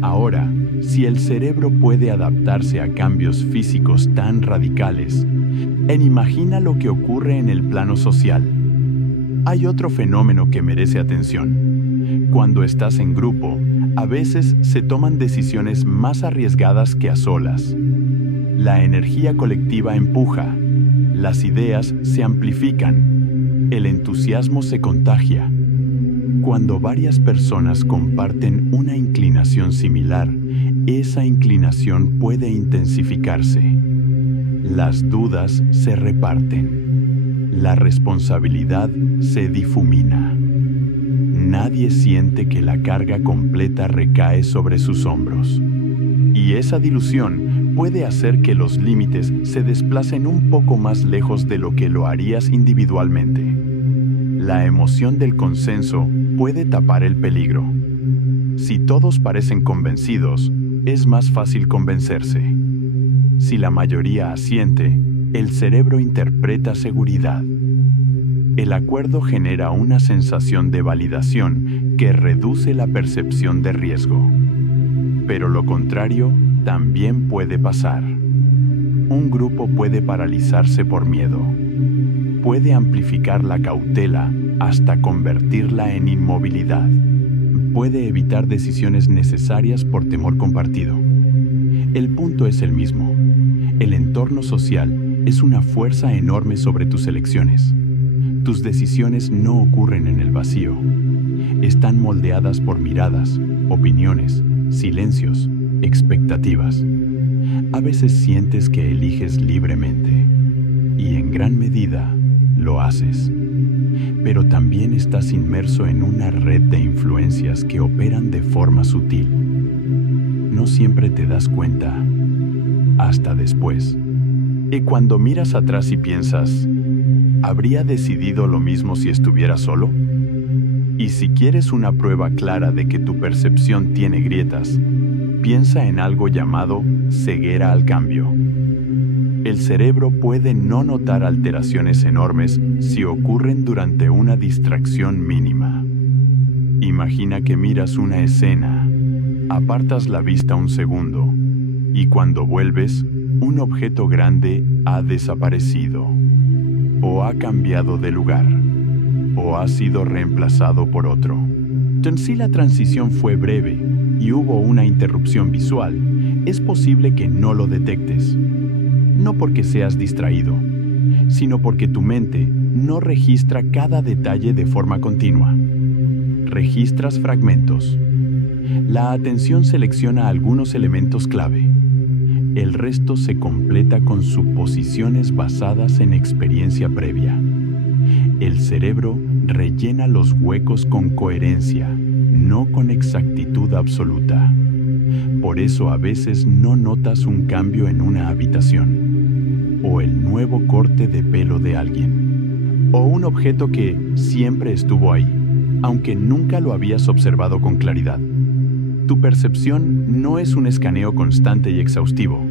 Ahora, si el cerebro puede adaptarse a cambios físicos tan radicales, imagina lo que ocurre en el plano social. Hay otro fenómeno que merece atención. Cuando estás en grupo, a veces se toman decisiones más arriesgadas que a solas. La energía colectiva empuja, las ideas se amplifican, el entusiasmo se contagia. Cuando varias personas comparten una inclinación similar, esa inclinación puede intensificarse. Las dudas se reparten. La responsabilidad se difumina. Nadie siente que la carga completa recae sobre sus hombros. Y esa dilución puede hacer que los límites se desplacen un poco más lejos de lo que lo harías individualmente. La emoción del consenso puede tapar el peligro. Si todos parecen convencidos, es más fácil convencerse. Si la mayoría asiente, el cerebro interpreta seguridad. El acuerdo genera una sensación de validación que reduce la percepción de riesgo. Pero lo contrario también puede pasar. Un grupo puede paralizarse por miedo. Puede amplificar la cautela hasta convertirla en inmovilidad. Puede evitar decisiones necesarias por temor compartido. El punto es el mismo. El entorno social es una fuerza enorme sobre tus elecciones. Tus decisiones no ocurren en el vacío. Están moldeadas por miradas, opiniones, silencios, expectativas. A veces sientes que eliges libremente y en gran medida lo haces. Pero también estás inmerso en una red de influencias que operan de forma sutil. No siempre te das cuenta, hasta después. Y cuando miras atrás y piensas, ¿habría decidido lo mismo si estuviera solo? Y si quieres una prueba clara de que tu percepción tiene grietas, piensa en algo llamado ceguera al cambio. El cerebro puede no notar alteraciones enormes si ocurren durante una distracción mínima. Imagina que miras una escena, apartas la vista un segundo, y cuando vuelves, un objeto grande ha desaparecido, o ha cambiado de lugar, o ha sido reemplazado por otro. Si la transición fue breve y hubo una interrupción visual, es posible que no lo detectes. No porque seas distraído, sino porque tu mente no registra cada detalle de forma continua. Registras fragmentos. La atención selecciona algunos elementos clave. El resto se completa con suposiciones basadas en experiencia previa. El cerebro rellena los huecos con coherencia, no con exactitud absoluta. Por eso a veces no notas un cambio en una habitación, o el nuevo corte de pelo de alguien, o un objeto que siempre estuvo ahí, aunque nunca lo habías observado con claridad. Tu percepción no es un escaneo constante y exhaustivo,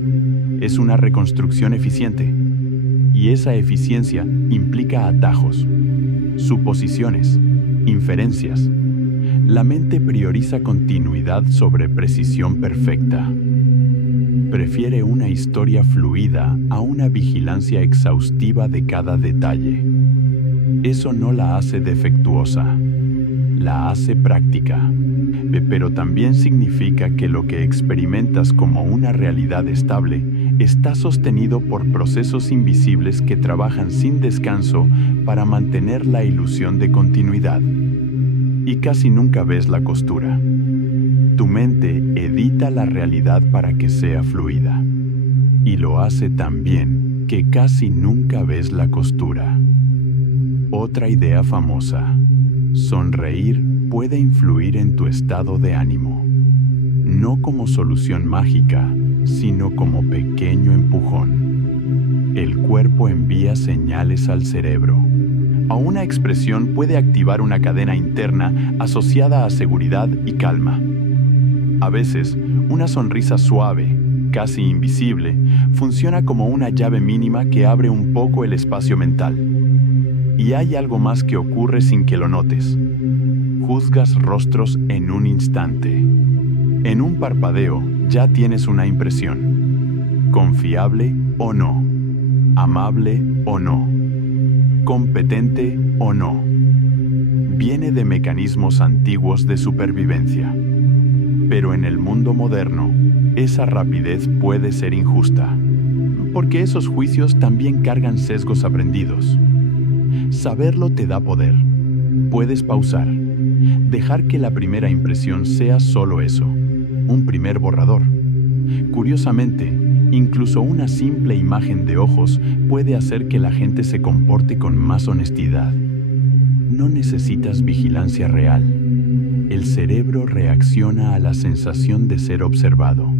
es una reconstrucción eficiente. Y esa eficiencia implica atajos, suposiciones, inferencias. La mente prioriza continuidad sobre precisión perfecta. Prefiere una historia fluida a una vigilancia exhaustiva de cada detalle. Eso no la hace defectuosa, la hace práctica. Pero también significa que lo que experimentas como una realidad estable está sostenido por procesos invisibles que trabajan sin descanso para mantener la ilusión de continuidad. Y casi nunca ves la costura. Tu mente edita la realidad para que sea fluida. Y lo hace tan bien que casi nunca ves la costura. Otra idea famosa. Sonreír puede influir en tu estado de ánimo. No como solución mágica, sino como pequeño empujón. El cuerpo envía señales al cerebro. O una expresión puede activar una cadena interna asociada a seguridad y calma. A veces, una sonrisa suave, casi invisible, funciona como una llave mínima que abre un poco el espacio mental. Y hay algo más que ocurre sin que lo notes. Juzgas rostros en un instante. En un parpadeo ya tienes una impresión. Confiable o no. Amable o no. Competente o no. Viene de mecanismos antiguos de supervivencia. Pero en el mundo moderno, esa rapidez puede ser injusta, porque esos juicios también cargan sesgos aprendidos. Saberlo te da poder. Puedes pausar, dejar que la primera impresión sea solo eso, un primer borrador. Curiosamente, incluso una simple imagen de ojos puede hacer que la gente se comporte con más honestidad. No necesitas vigilancia real. El cerebro reacciona a la sensación de ser observado,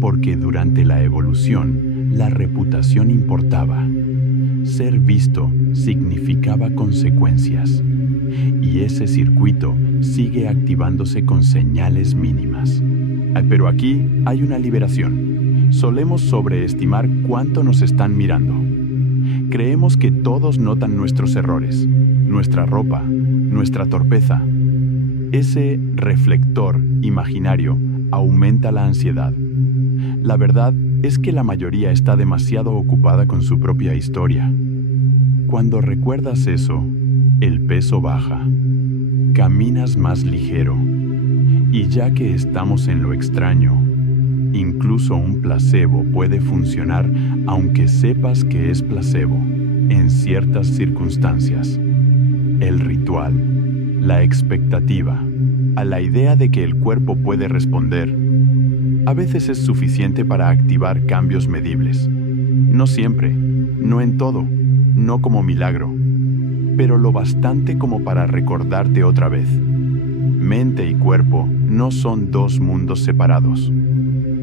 porque durante la evolución, la reputación importaba. Ser visto significaba consecuencias, y ese circuito sigue activándose con señales mínimas. Pero aquí hay una liberación. Solemos sobreestimar cuánto nos están mirando. Creemos que todos notan nuestros errores, nuestra ropa, nuestra torpeza. Ese reflector imaginario aumenta la ansiedad. La verdad es que la mayoría está demasiado ocupada con su propia historia. Cuando recuerdas eso, el peso baja. Caminas más ligero. Y ya que estamos en lo extraño, incluso un placebo puede funcionar aunque sepas que es placebo en ciertas circunstancias. El ritual, la expectativa, a la idea de que el cuerpo puede responder, a veces es suficiente para activar cambios medibles. No siempre, no en todo, no como milagro, pero lo bastante como para recordarte otra vez. Mente y cuerpo no son dos mundos separados.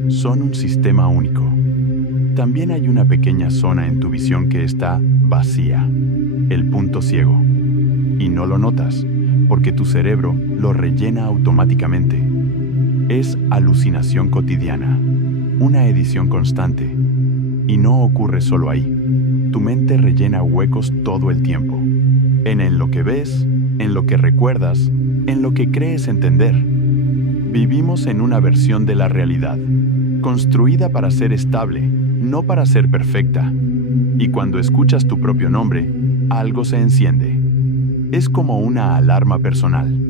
Son un sistema único. También hay una pequeña zona en tu visión que está vacía, el punto ciego. Y no lo notas, porque tu cerebro lo rellena automáticamente. Es alucinación cotidiana, una edición constante. Y no ocurre solo ahí. Tu mente rellena huecos todo el tiempo. En lo que ves, en lo que recuerdas, en lo que crees entender. Vivimos en una versión de la realidad, construida para ser estable, no para ser perfecta. Y cuando escuchas tu propio nombre, algo se enciende. Es como una alarma personal.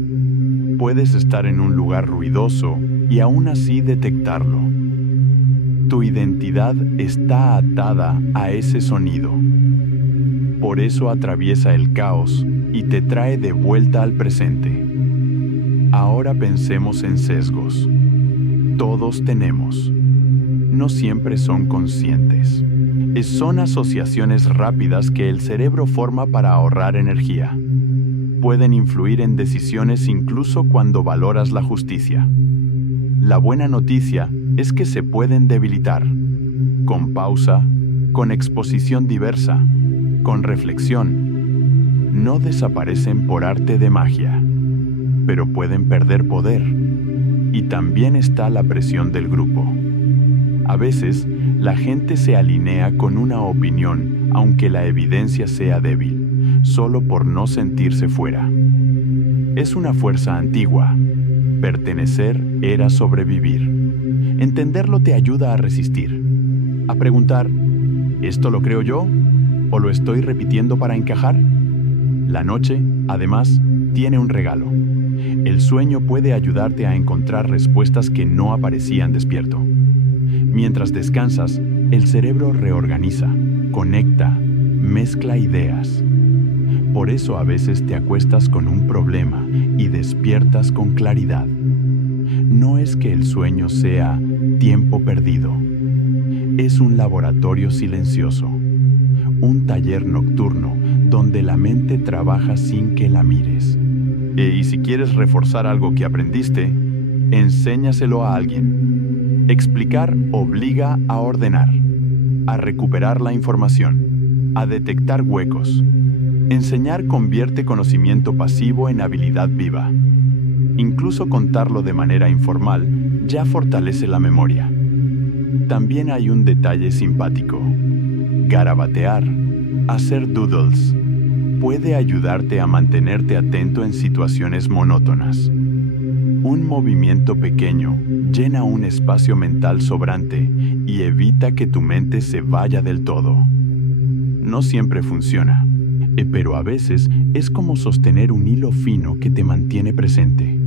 Puedes estar en un lugar ruidoso y aún así detectarlo. Tu identidad está atada a ese sonido. Por eso atraviesa el caos y te trae de vuelta al presente. Ahora pensemos en sesgos. Todos tenemos. No siempre son conscientes. Son asociaciones rápidas que el cerebro forma para ahorrar energía. Pueden influir en decisiones incluso cuando valoras la justicia. La buena noticia es que se pueden debilitar. Con pausa, con exposición diversa, con reflexión. No desaparecen por arte de magia, pero pueden perder poder. Y también está la presión del grupo. A veces, la gente se alinea con una opinión, aunque la evidencia sea débil, solo por no sentirse fuera. Es una fuerza antigua. Pertenecer era sobrevivir. Entenderlo te ayuda a resistir, a preguntar, ¿esto lo creo yo? ¿O lo estoy repitiendo para encajar? La noche, además, tiene un regalo. El sueño puede ayudarte a encontrar respuestas que no aparecían despierto. Mientras descansas, el cerebro reorganiza, conecta, mezcla ideas. Por eso a veces te acuestas con un problema y despiertas con claridad. No es que el sueño sea tiempo perdido. Es un laboratorio silencioso, un taller nocturno donde la mente trabaja sin que la mires. Y si quieres reforzar algo que aprendiste, enséñaselo a alguien. Explicar obliga a ordenar, a recuperar la información, a detectar huecos. Enseñar convierte conocimiento pasivo en habilidad viva. Incluso contarlo de manera informal ya fortalece la memoria. También hay un detalle simpático. Garabatear, hacer doodles, puede ayudarte a mantenerte atento en situaciones monótonas. Un movimiento pequeño llena un espacio mental sobrante y evita que tu mente se vaya del todo. No siempre funciona, pero a veces es como sostener un hilo fino que te mantiene presente.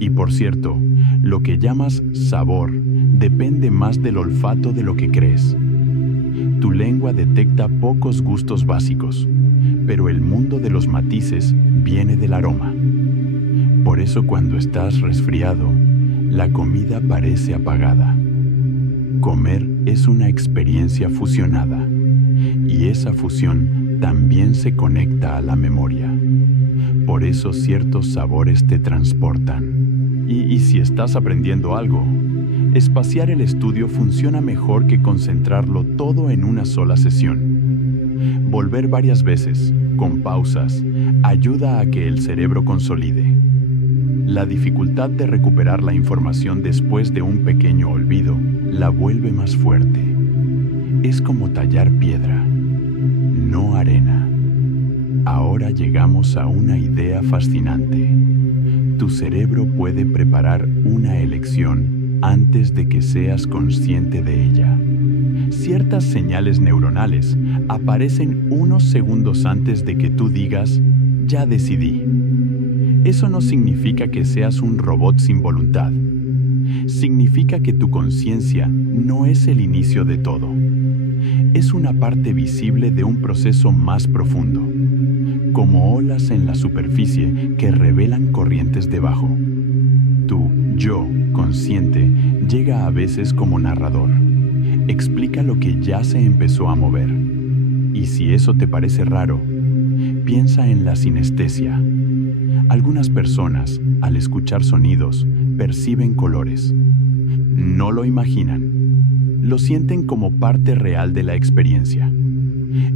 Y por cierto, lo que llamas sabor depende más del olfato de lo que crees. Tu lengua detecta pocos gustos básicos, pero el mundo de los matices viene del aroma. Por eso cuando estás resfriado, la comida parece apagada. Comer es una experiencia fusionada, y esa fusión también se conecta a la memoria. Por eso ciertos sabores te transportan. Y si estás aprendiendo algo, espaciar el estudio funciona mejor que concentrarlo todo en una sola sesión. Volver varias veces, con pausas, ayuda a que el cerebro consolide. La dificultad de recuperar la información después de un pequeño olvido la vuelve más fuerte. Es como tallar piedra, no arena. Ahora llegamos a una idea fascinante. Tu cerebro puede preparar una elección antes de que seas consciente de ella. Ciertas señales neuronales aparecen unos segundos antes de que tú digas, ya decidí. Eso no significa que seas un robot sin voluntad. Significa que tu conciencia no es el inicio de todo. Es una parte visible de un proceso más profundo, como olas en la superficie que revelan corrientes debajo. Tu yo consciente llega a veces como narrador. Explica lo que ya se empezó a mover. Y si eso te parece raro, piensa en la sinestesia. Algunas personas, al escuchar sonidos, perciben colores. No lo imaginan. Lo sienten como parte real de la experiencia.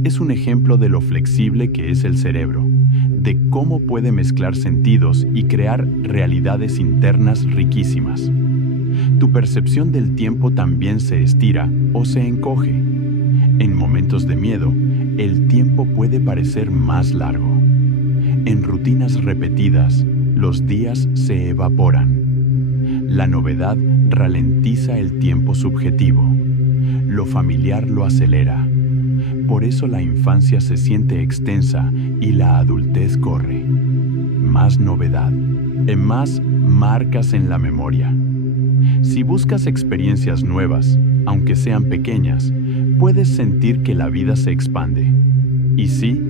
Es un ejemplo de lo flexible que es el cerebro, de cómo puede mezclar sentidos y crear realidades internas riquísimas. Tu percepción del tiempo también se estira o se encoge. En momentos de miedo, el tiempo puede parecer más largo. En rutinas repetidas, los días se evaporan. La novedad ralentiza el tiempo subjetivo. Lo familiar lo acelera. Por eso la infancia se siente extensa y la adultez corre. Más novedad, más marcas en la memoria. Si buscas experiencias nuevas, aunque sean pequeñas, puedes sentir que la vida se expande. Y sí,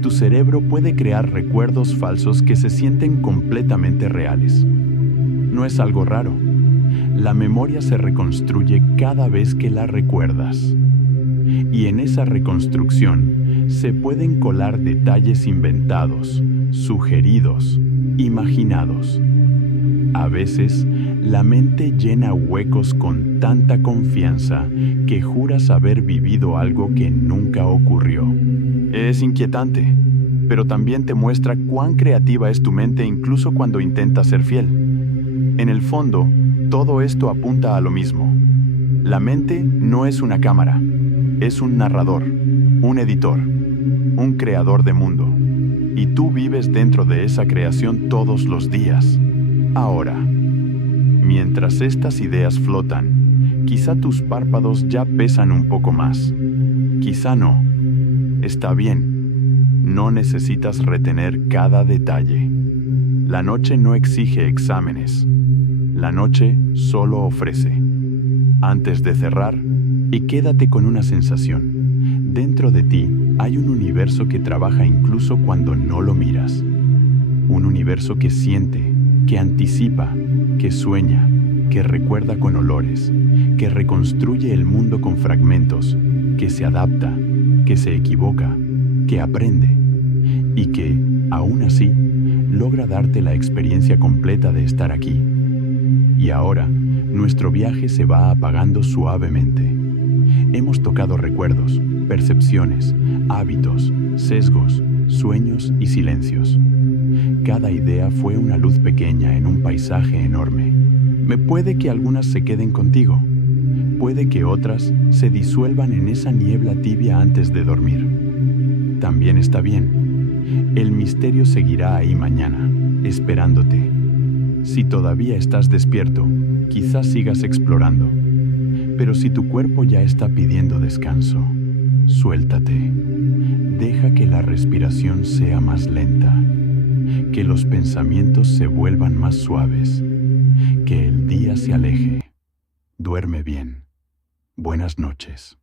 tu cerebro puede crear recuerdos falsos que se sienten completamente reales. No es algo raro. La memoria se reconstruye cada vez que la recuerdas. Y en esa reconstrucción se pueden colar detalles inventados, sugeridos, imaginados. A veces, la mente llena huecos con tanta confianza que juras haber vivido algo que nunca ocurrió. Es inquietante, pero también te muestra cuán creativa es tu mente incluso cuando intentas ser fiel. En el fondo, todo esto apunta a lo mismo. La mente no es una cámara, es un narrador, un editor, un creador de mundo. Y tú vives dentro de esa creación todos los días. Ahora, mientras estas ideas flotan, quizá tus párpados ya pesan un poco más. Quizá no. Está bien. No necesitas retener cada detalle. La noche no exige exámenes. La noche solo ofrece. Antes de cerrar, y quédate con una sensación. Dentro de ti hay un universo que trabaja incluso cuando no lo miras. Un universo que siente, que anticipa, que sueña, que recuerda con olores, que reconstruye el mundo con fragmentos, que se adapta, que se equivoca, que aprende y que, aún así, logra darte la experiencia completa de estar aquí. Y ahora, nuestro viaje se va apagando suavemente. Hemos tocado recuerdos, percepciones, hábitos, sesgos, sueños y silencios. Cada idea fue una luz pequeña en un paisaje enorme. Me puede que algunas se queden contigo. Puede que otras se disuelvan en esa niebla tibia antes de dormir. También está bien. El misterio seguirá ahí mañana, esperándote. Si todavía estás despierto, quizás sigas explorando. Pero si tu cuerpo ya está pidiendo descanso, suéltate. Deja que la respiración sea más lenta, que los pensamientos se vuelvan más suaves, que el día se aleje. Duerme bien. Buenas noches.